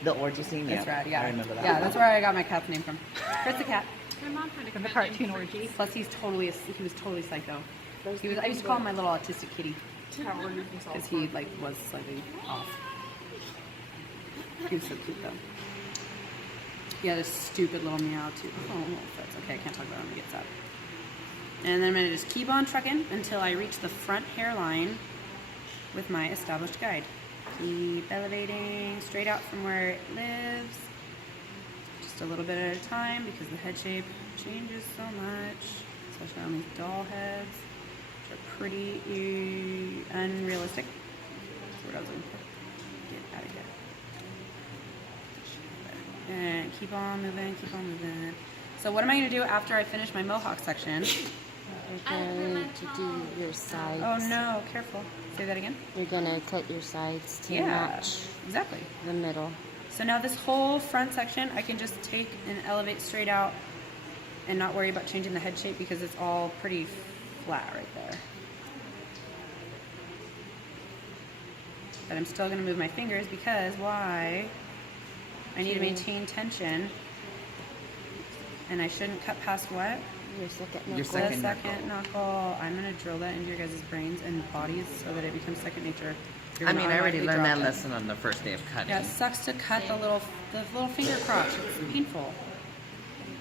The orgy scene, yeah. That's rad, yeah. I remember that. Yeah, that's where I got my cat's name from. Fritz the Cat. From the cartoon orgy. Plus, he was totally psycho. I used to call him my little autistic kitty because he was slightly off. He was so cute though. He had a stupid little meow too. Oh, little Fritz. Okay, I can't talk about him when he gets up. And then I'm gonna just keep on trucking until I reach the front hairline with my established guide. Keep elevating straight out from where it lives. Just a little bit at a time because the head shape changes so much, especially on these doll heads, which are pretty unrealistic. That's what I was looking for. Get out of here. And keep on moving, keep on moving. So what am I going to do after I finish my mohawk section? You're going to do your sides. Oh no, careful. Say that again. You're going to cut your sides to Yeah, match exactly. the middle. So now this whole front section, I can just take and elevate straight out and not worry about changing the head shape because it's all pretty flat right there. But I'm still going to move my fingers because why? I need to maintain tension. And I shouldn't cut past what? Your second Your knuckle. second The second knuckle. I'm going to drill that into your guys' brains and bodies so that it becomes second nature. You're I gonna mean, I already automatically learned that drop it. lesson on the first day of cutting. Yeah, it sucks to cut the little finger crotch. It's painful.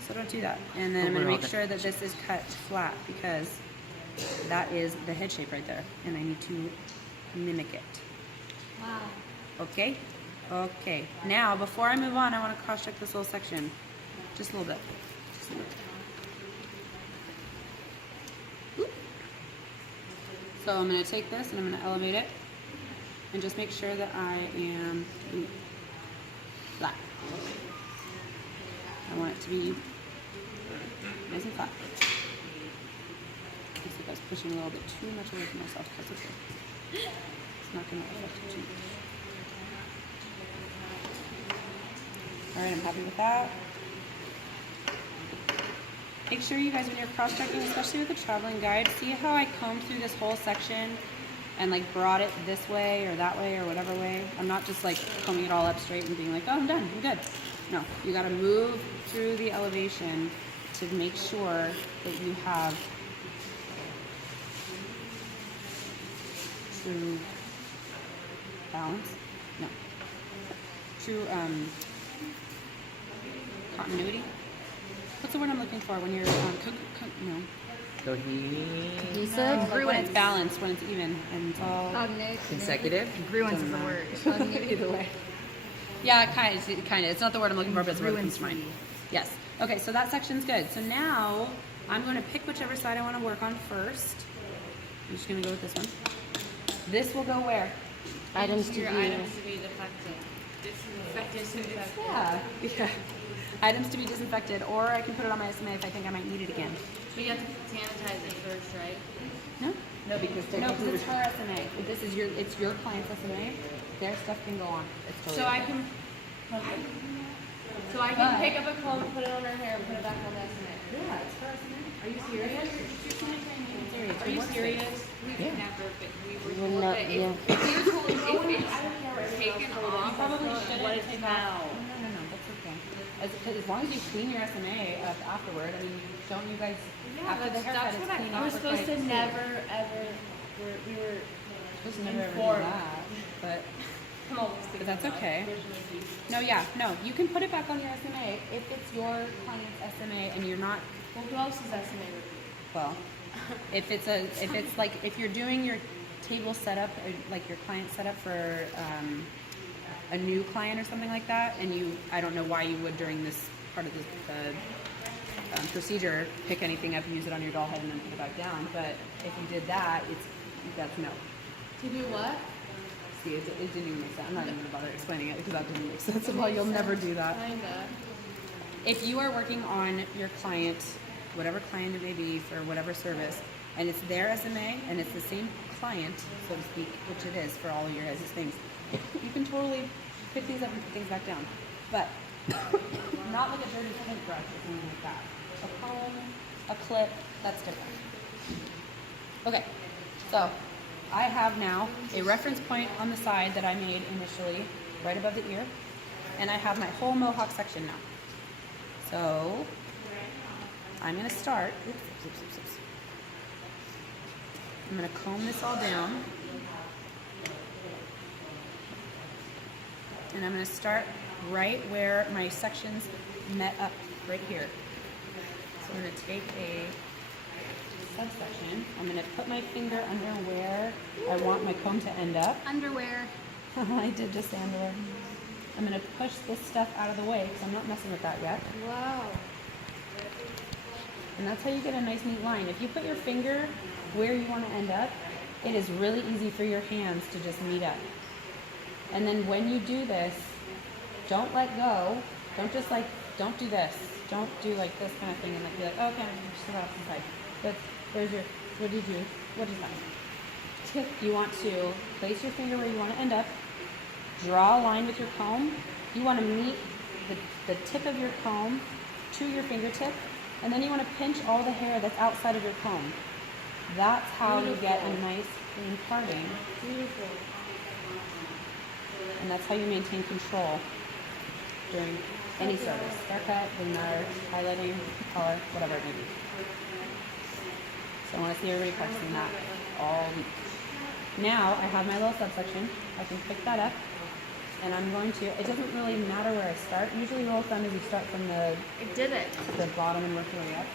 So don't do that. And then I'm going to make sure that this is cut flat because that is the head shape right there. And I need to mimic it. Wow. Okay? Okay. Now, before I move on, I want to cross-check this little section. Just a little bit. Just a little bit. Oop. So I'm going to take this and I'm going to elevate it. And just make sure that I am flat. I want it to be nice and flat. I think I was pushing a little bit too much away from myself. That's okay. It's not going to affect it too much. Alright, I'm happy with that. Make sure you guys, when you're cross-checking, especially with the traveling guide, see how I combed through this whole section and like brought it this way or that way or whatever way. I'm not just like combing it all up straight and being like, oh, I'm done, I'm good. No, you gotta move through the elevation to make sure that you have true balance. No. True continuity. What's the word I'm looking for when you're no. Cohesive? Like when it's balanced, when it's even, and it's all Consecutive? Ruins is the word. either way. Yeah, kind of. It's not the word I'm looking for, but it's the word that comes to mind. Yes. Okay, so that section's good. So now I'm going to pick whichever side I want to work on first. I'm just going to go with this one. This will go where? Items to view. Items to be disinfected. Yeah. Items to be disinfected, or I can put it on my SMA if I think I might need it again. But you have to sanitize it first, right? No? No, because It's her SMA. This is it's your client's SMA. Their stuff can go on. It's totally So I okay. can. So I can pick up a comb, put it on her hair, and put it back on the SMA. Yeah, it's her SMA. Are you serious? Are you serious? We Yeah. never. Well, no, yeah. If it's taken off, Probably should what have is taken now? off. No, that's okay. As long as you clean your SMA up afterward, I mean, don't you guys, after the haircut, it's clean I off was for supposed to clients too. never, ever, we were Supposed to never ever do informed. that, but I'm almost But that's okay. No, yeah, no, you can put it back on your SMA if it's your client's SMA and you're not, Well, who else's SMA? well, if it's like, if you're doing your table setup, or like your client setup for a new client or something like that, and I don't know why you would during this part of the procedure pick anything up and use it on your doll head and then put it back down, but if you did that, that's no. To do what? See, it didn't even make sense. I'm not even going to bother explaining it because that didn't make sense. Well, you'll never do that. Kinda. If you are working on your client, whatever client it may be for whatever service, and it's their SMA and it's the same client, so to speak, which it is for all of your guys' things, you can totally pick things up and put things back down. But not like a dirty paintbrush or something like that. A comb, a clip, that's different. Okay, so I have now a reference point on the side that I made initially, right above the ear, and I have my whole mohawk section now. So I'm going to start, I'm going to comb this all down, and I'm going to start right where my sections met up, right here. So I'm going to take a subsection, I'm going to put my finger under where I want my comb to end up. Underwear. I did just say underwear. I'm going to push this stuff out of the way because I'm not messing with that yet. Wow. And that's how you get a nice neat line. If you put your finger where you want to end up, it is really easy for your hands to just meet up. And then when you do this, don't let go. Don't just like don't do this. Don't do like this kind of thing and like be like, oh, okay, I'm just about to side. But there's your, what did you, what is that? Tip, you want to place your finger where you want to end up. Draw a line with your comb. You want to meet the tip of your comb to your fingertip. And then you want to pinch all the hair that's outside of your comb. That's how you get a nice clean parting. Beautiful. And that's how you maintain control during any service. Haircut, hair, highlighting, color, whatever it may be. So I want to see everybody practicing that all week. Now I have my little subsection. I can pick that up. And I'm going to, it doesn't really matter where I start. Usually rule of thumb is you start from the bottom and work your way up.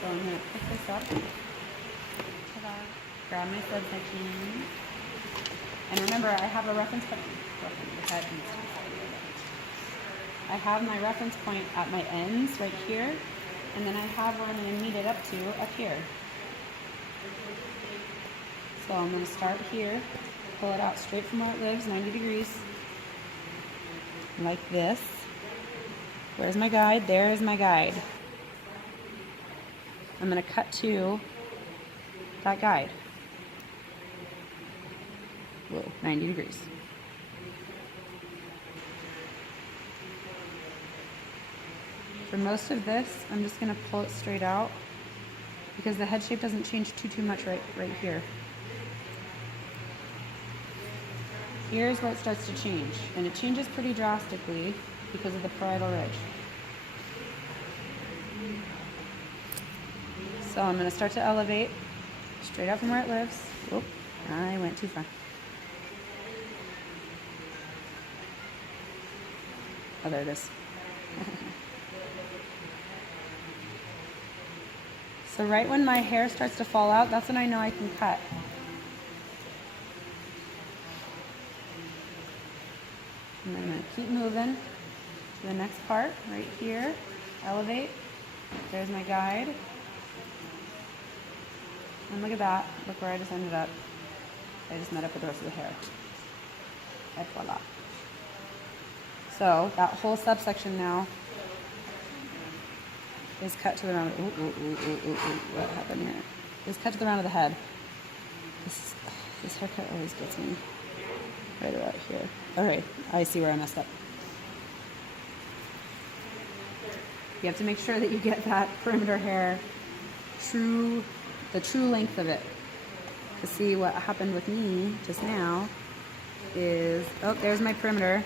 So I'm going to pick this up. Ta-da. Grab my subsection. And remember, I have a reference point. I have my reference point at my ends right here. And then I have where I'm going to meet it up to up here. So I'm going to start here, pull it out straight from where it lives, 90 degrees. Like this. Where's my guide? There is my guide. I'm going to cut to that guide. Whoa, 90 degrees. For most of this, I'm just going to pull it straight out because the head shape doesn't change too much right here. Here's where it starts to change, and it changes pretty drastically because of the parietal ridge. So I'm going to start to elevate straight up from where it lives. Oh, I went too far. Oh, there it is. So right when my hair starts to fall out, that's when I know I can cut. And I'm going to keep moving to the next part, right here. Elevate. There's my guide. And look at that. Look where I just ended up. I just met up with the rest of the hair. Et voila. So that whole subsection now is cut to the round of, what happened here? Is cut to the round of the head. This haircut always gets me right about here. Okay, I see where I messed up. You have to make sure that you get that perimeter hair the true length of it. To see what happened with me just now is, oh, there's my perimeter.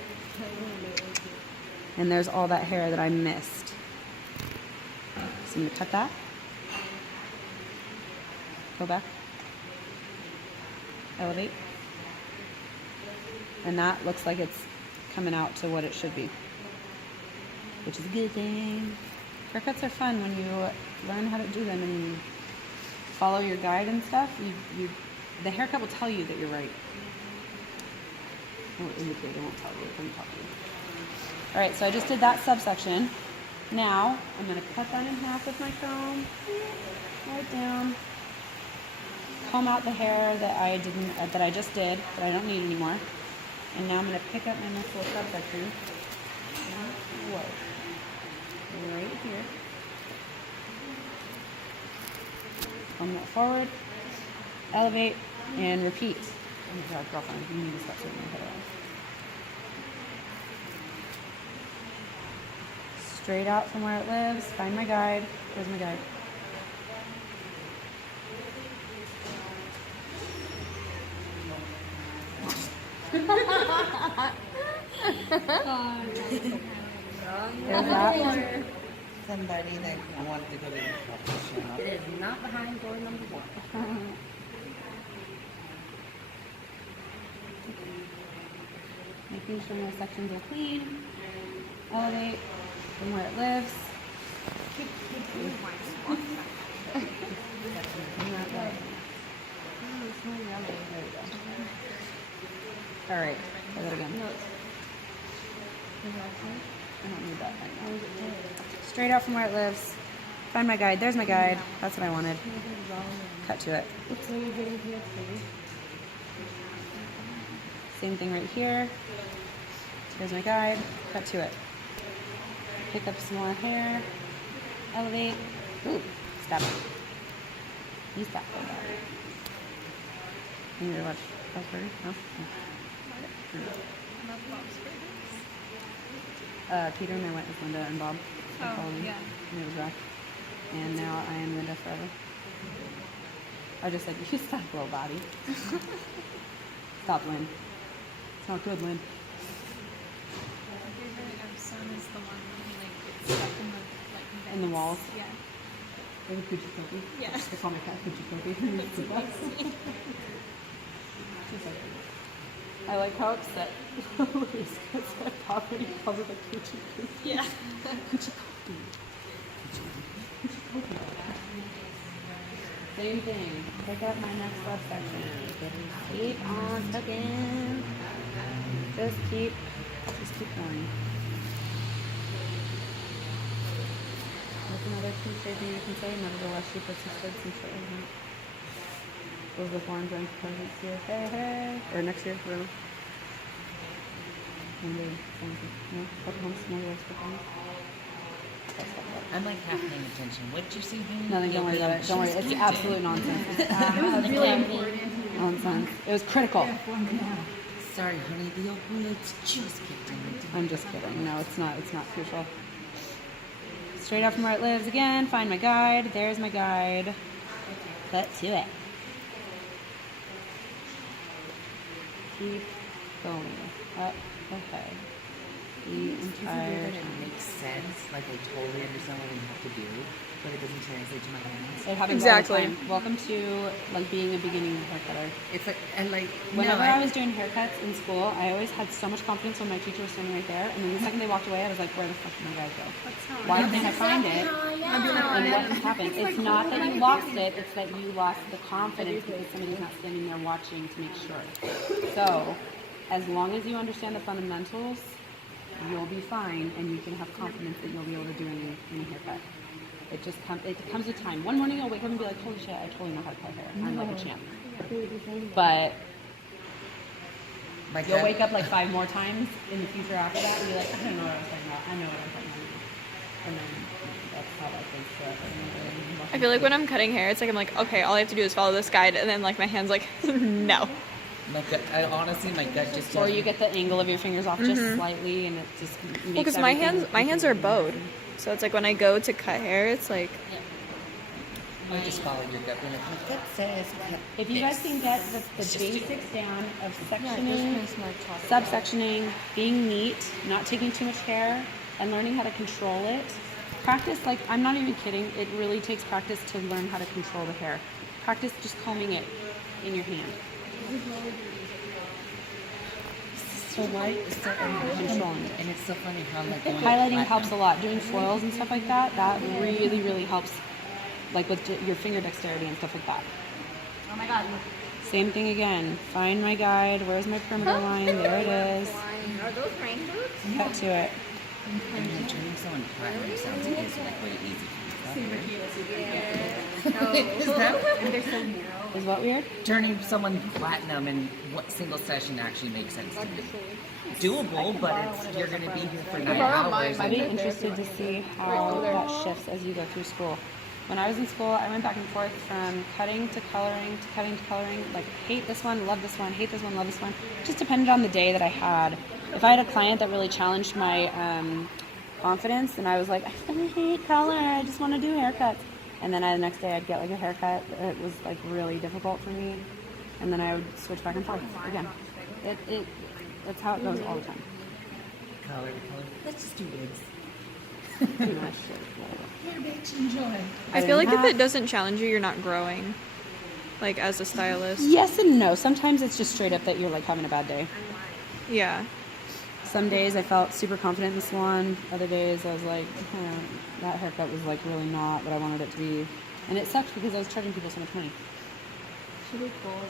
And there's all that hair that I missed. So I'm going to cut that. Go back. Elevate. And that looks like it's coming out to what it should be, which is a good thing. Haircuts are fun when you learn how to do them and you follow your guide and stuff. The haircut will tell you that you're right. It won't indicate, it won't tell you, it doesn't talk to you. All right, so I just did that subsection. Now I'm going to cut that in half with my comb, right down. Comb out the hair that I just did, that I don't need anymore. And now I'm going to pick up my next little subsection. Whoa. Right here. Comb that forward, elevate, and repeat. Oh my God, girlfriend, you need to stop taking your head off. Straight out from where it lives, find my guide. Where's my guide? Somebody that wanted to go to the professional. It is not behind door number 1. Making sure my sections are clean. Elevate from where it lives. All right, try that again. I don't need that right now. Straight out from where it lives. Find my guide. There's my guide. That's what I wanted. Cut to it. Same thing right here. There's my guide. Cut to it. Pick up some more hair. Elevate. Ooh, stop it. You stop it. You need to watch Bob's Burgers? No? Peter and I went with Linda and Bob. Oh, Following. yeah. And it was rough. And now I am Linda forever. I just said, you stop, little body. Stop, Lynn. It's not good, Lynn. My favorite son is the one when he like gets stuck in the like In the walls. Yeah. Maybe Coochie Cookie. Yeah. I call my cat Coochie Cookie. It's the best. She's so cute. I like how upset Louise gets at Pop when he calls it a Coochie Cookie. Yeah. Coochie Cookie. Same thing. Pick up my next subsection. Keep on cooking. Just keep going. That's another cliche thing I can say. Nevertheless, she persisted since it wasn't. Elizabeth Warren joined President this year. Hey, hey. Or next year, whatever. And they, no, couple months, more or less, I'm like half paying attention. What did you see? Nothing, don't worry about it. Don't worry. It's absolute nonsense. It's really important. Nonsense. It was critical. Sorry, honey. The opioids just kicked in. I'm just kidding. No, it's not. It's not crucial. Straight up from where it lives again. Find my guide. There's my guide. Cut to it. Keep going. Up ahead. The entire It makes sense. Like I totally understand what I have to do, but it doesn't translate to my hands. It happens Exactly. all the time. Welcome to like being a beginning haircutter. It's like and like Whenever I was doing haircuts in school, I always had so much confidence when my teacher was standing right there, and then the second they walked away, I was like, "Where the fuck did my guys go? Why didn't I find it? And what has happened? It's not that you lost it; it's that you lost the confidence because somebody's not standing there watching to make sure. So, as long as you understand the fundamentals, you'll be fine, and you can have confidence that you'll be able to do any haircut. It comes with time. One morning you'll wake up and be like, holy shit, I totally know how to cut hair. I'm like a champ. But you'll wake up like 5 more times in the future after that and be like, I don't know what I was talking about. I know what I'm talking about. And then that's how that thing's set. I feel like when I'm cutting hair, it's like I'm like, okay, all I have to do is follow this guide, and then like my hand's like, no. My gut, honestly, my gut just. Or you get the angle of your fingers off just slightly, and it just makes Well, because my hands are bowed, so it's like when I go to cut hair, it's like. I just follow your gut. When my gut says cut If you guys can get the basics down of sectioning, subsectioning, being neat, not taking too much hair, and learning how to control it. Practice, like, I'm not even kidding, it really takes practice to learn how to control the hair. Practice just combing it in your hand. So why is there controlling it? And it's so funny how like Highlighting helps a lot. Doing foils and stuff like that, that really, really helps. Like with your finger dexterity and stuff like that. Oh my god. Same thing again. Find my guide. Where's my perimeter line? There it is. Are those rain boots? Cut to it. And turning someone platinum sounds like it's like way easy. Is that and they're so narrow. Is what weird? Turning someone platinum in what single session actually makes sense to me. Doable, but it's, you're going to be here for 9 hours. I'd be interested to see how that shifts as you go through school. When I was in school, I went back and forth from cutting to coloring to cutting to coloring. Like, hate this one, love this one, hate this one, love this one. It just depended on the day that I had. If I had a client that really challenged my confidence, and I was like, I hate color, I just want to do haircuts. And then the next day I'd get like a haircut that was like really difficult for me. And then I would switch back and forth again. That's how it goes all the time. Color. Let's just do wigs. Pretty much. Here, bitch, enjoy. I feel like if it doesn't challenge you, you're not growing, like as a stylist. Yes and no. Sometimes it's just straight up that you're like having a bad day. Yeah. Some days I felt super confident in the salon. Other days I was like, that haircut was like really not what I wanted it to be. And it sucked because I was charging people so much money. Should we go over?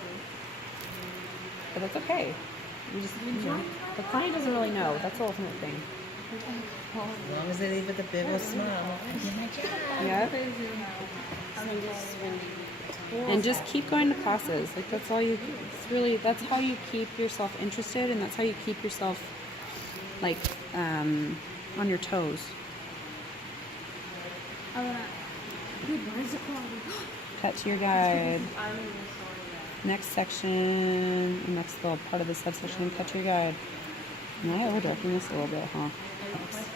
But that's okay. You just, the client doesn't really know. That's the ultimate thing. As long as they leave with a big old smile, I did my job. Yeah. And just keep going to classes. Like that's all you. It's really that's how you keep yourself interested, and that's how you keep yourself like on your toes. Cut to your guide. Next section, next little part of the subsection, cut to your guide. Am I over-directing this a little bit, huh? Thanks.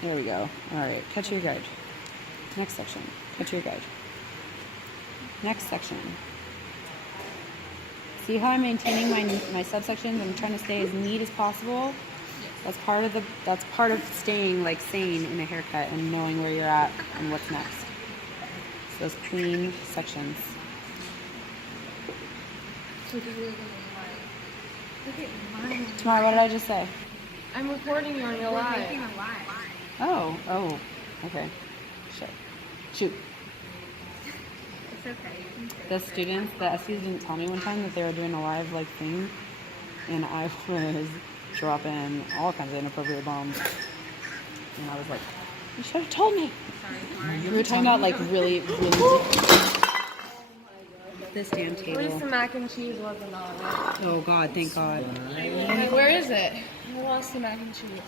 There we go. All right, cut to your guide. Next section, cut to your guide. Next section. See how I'm maintaining my subsections? I'm trying to stay as neat as possible. That's part of staying like sane in a haircut and knowing where you're at and what's next. So those clean sections. Tamara, what did I just say? I'm recording you on your live. Oh, okay. Shoot. It's okay. The students, the SUs didn't tell me one time that they were doing a live like thing, and I was dropping all kinds of inappropriate bombs. And I was like, you should have told me. We were talking about like really this damn table. At least the mac and cheese wasn't on it. Oh God, thank God. Where is it? I lost the mac and cheese.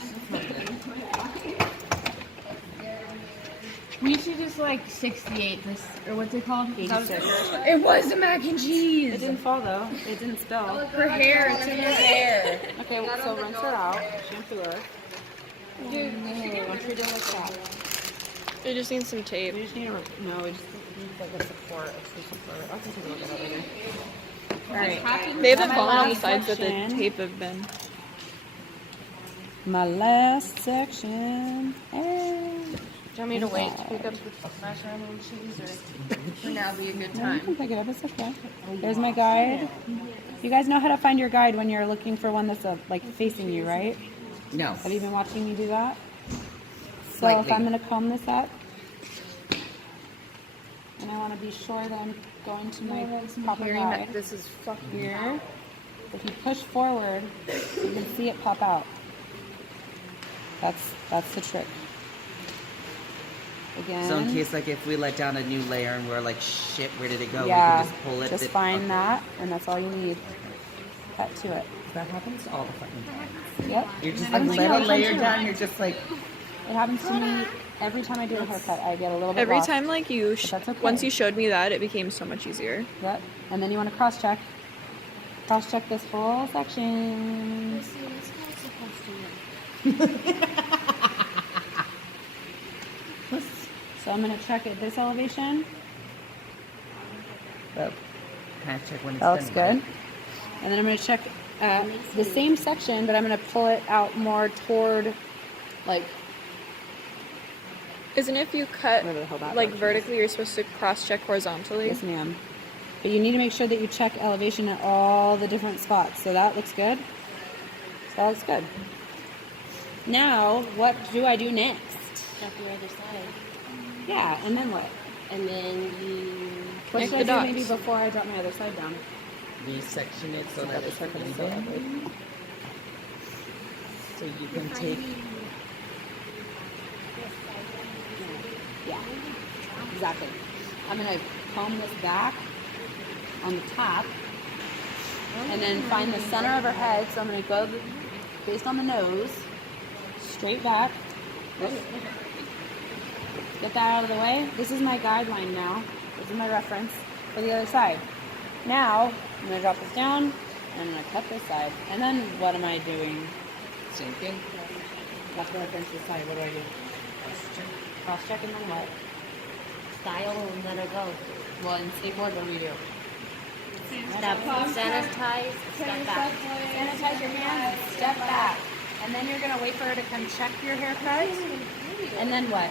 We should just like 68 this, or what's it called? 86. It was the mac and cheese. It didn't fall though. It didn't spill. Her hair, it's in her hair. Okay, so rinse her out. Shampoo her. Dude, Don't treat it like that. It just needs some tape. We just need we just need like a support. I'll take a look at it later. Alright. They haven't fallen on the sides that the tape have been. My last section. Do you want me to wait to pick up the macaroni and cheese, or would now be a good No, you time? can pick it up. It's okay. There's my guide. You guys know how to find your guide when you're looking for one that's like facing you, right? No. Have you been watching me do that? So Slightly. if I'm going to comb this up, and I want to be sure that I'm going to my proper guide. This is fucking Here. If you push forward, you can see it pop out. That's the trick. Again. So in case like if we let down a new layer and we're like, shit, where did it go? Yeah, We can just pull it. just find that, and that's all you need. Cut to it. That happens all the fucking time. Yep. You're just Happens like, to me let all a the time, layer too. down, you're just like... It happens to me every time I do a haircut. I get a little bit Every lost. time, like you, But that's okay. once you showed me that, it became so much easier. Yep. And then you want to cross check. Cross check this whole section. So I'm going to check at this elevation. Oh, kind of check when it's That looks done. good. And then I'm going to check the same section, but I'm going to pull it out more toward, like... Isn't it if you cut Whatever the hell that like function vertically, you're supposed to cross-check horizontally? Yes, ma'am. But you need to make sure that you check elevation at all the different spots. So that looks good. So that looks good. Now, what do I do next? Check your other side. Yeah, and then what? And then you... What Connect should I the do dots. maybe before I drop my other side down? Resection it so that it's Okay, so even. ugly. So you can take... Yeah, exactly. I'm going to comb this back on the top and then find the center of her head. So I'm going to go based on the nose, straight back. Get that out of the way. This is my guideline now. This is my reference for the other side. Now, I'm going to drop this down and I'm going to cut this side. And then what am I doing? Same thing. That's what I finish this side. What do I do? Cross check and then what? Style and let her go. Well, in skateboard, what do we do? Step, sanitize, step back. Sanitize your hands, step back. And then you're going to wait for her to come check your haircut. And then what?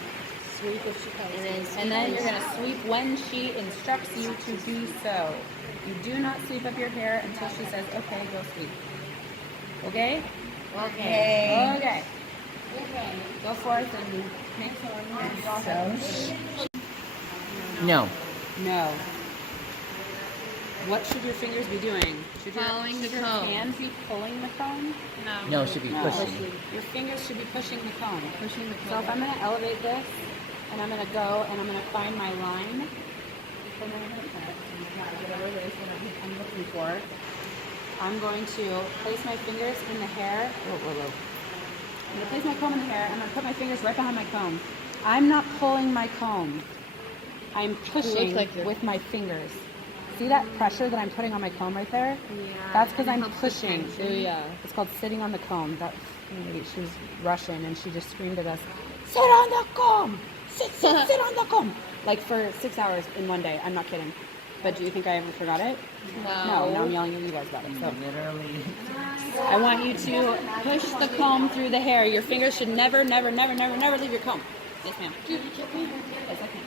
Sweep if she comes. And then you're going to sweep when she instructs you to do so. You do not sweep up your hair until she says, okay, go sweep. Okay? Okay. Okay. Go forth and make sure. No. No. What should your fingers be doing? Should Following the your comb. hands be pulling the comb? No, it should be pushing. Your fingers should be pushing the comb. Pushing the So if I'm going to elevate this, and I'm going to go, and I'm going to find my line for my haircut, whatever it is that I'm looking for, I'm going to place my fingers in the hair. Whoa, whoa, whoa. I'm gonna place my comb in the hair. I'm gonna put my fingers right behind my comb. I'm not pulling my comb. I'm pushing with my fingers. See that pressure that I'm putting on my comb right there? Yeah. That's because I'm pushing. tension. Yeah. It's called sitting on the comb. That she was Russian and she just screamed at us, "Sit on the comb! Sit on the comb!" Like for 6 hours in one day. I'm not kidding. But do you think I ever forgot it? No. Now I'm yelling at you guys about it. So Literally. I want you to push the comb through the hair. Your fingers should never leave your comb. Yes, ma'am. Yes, I can.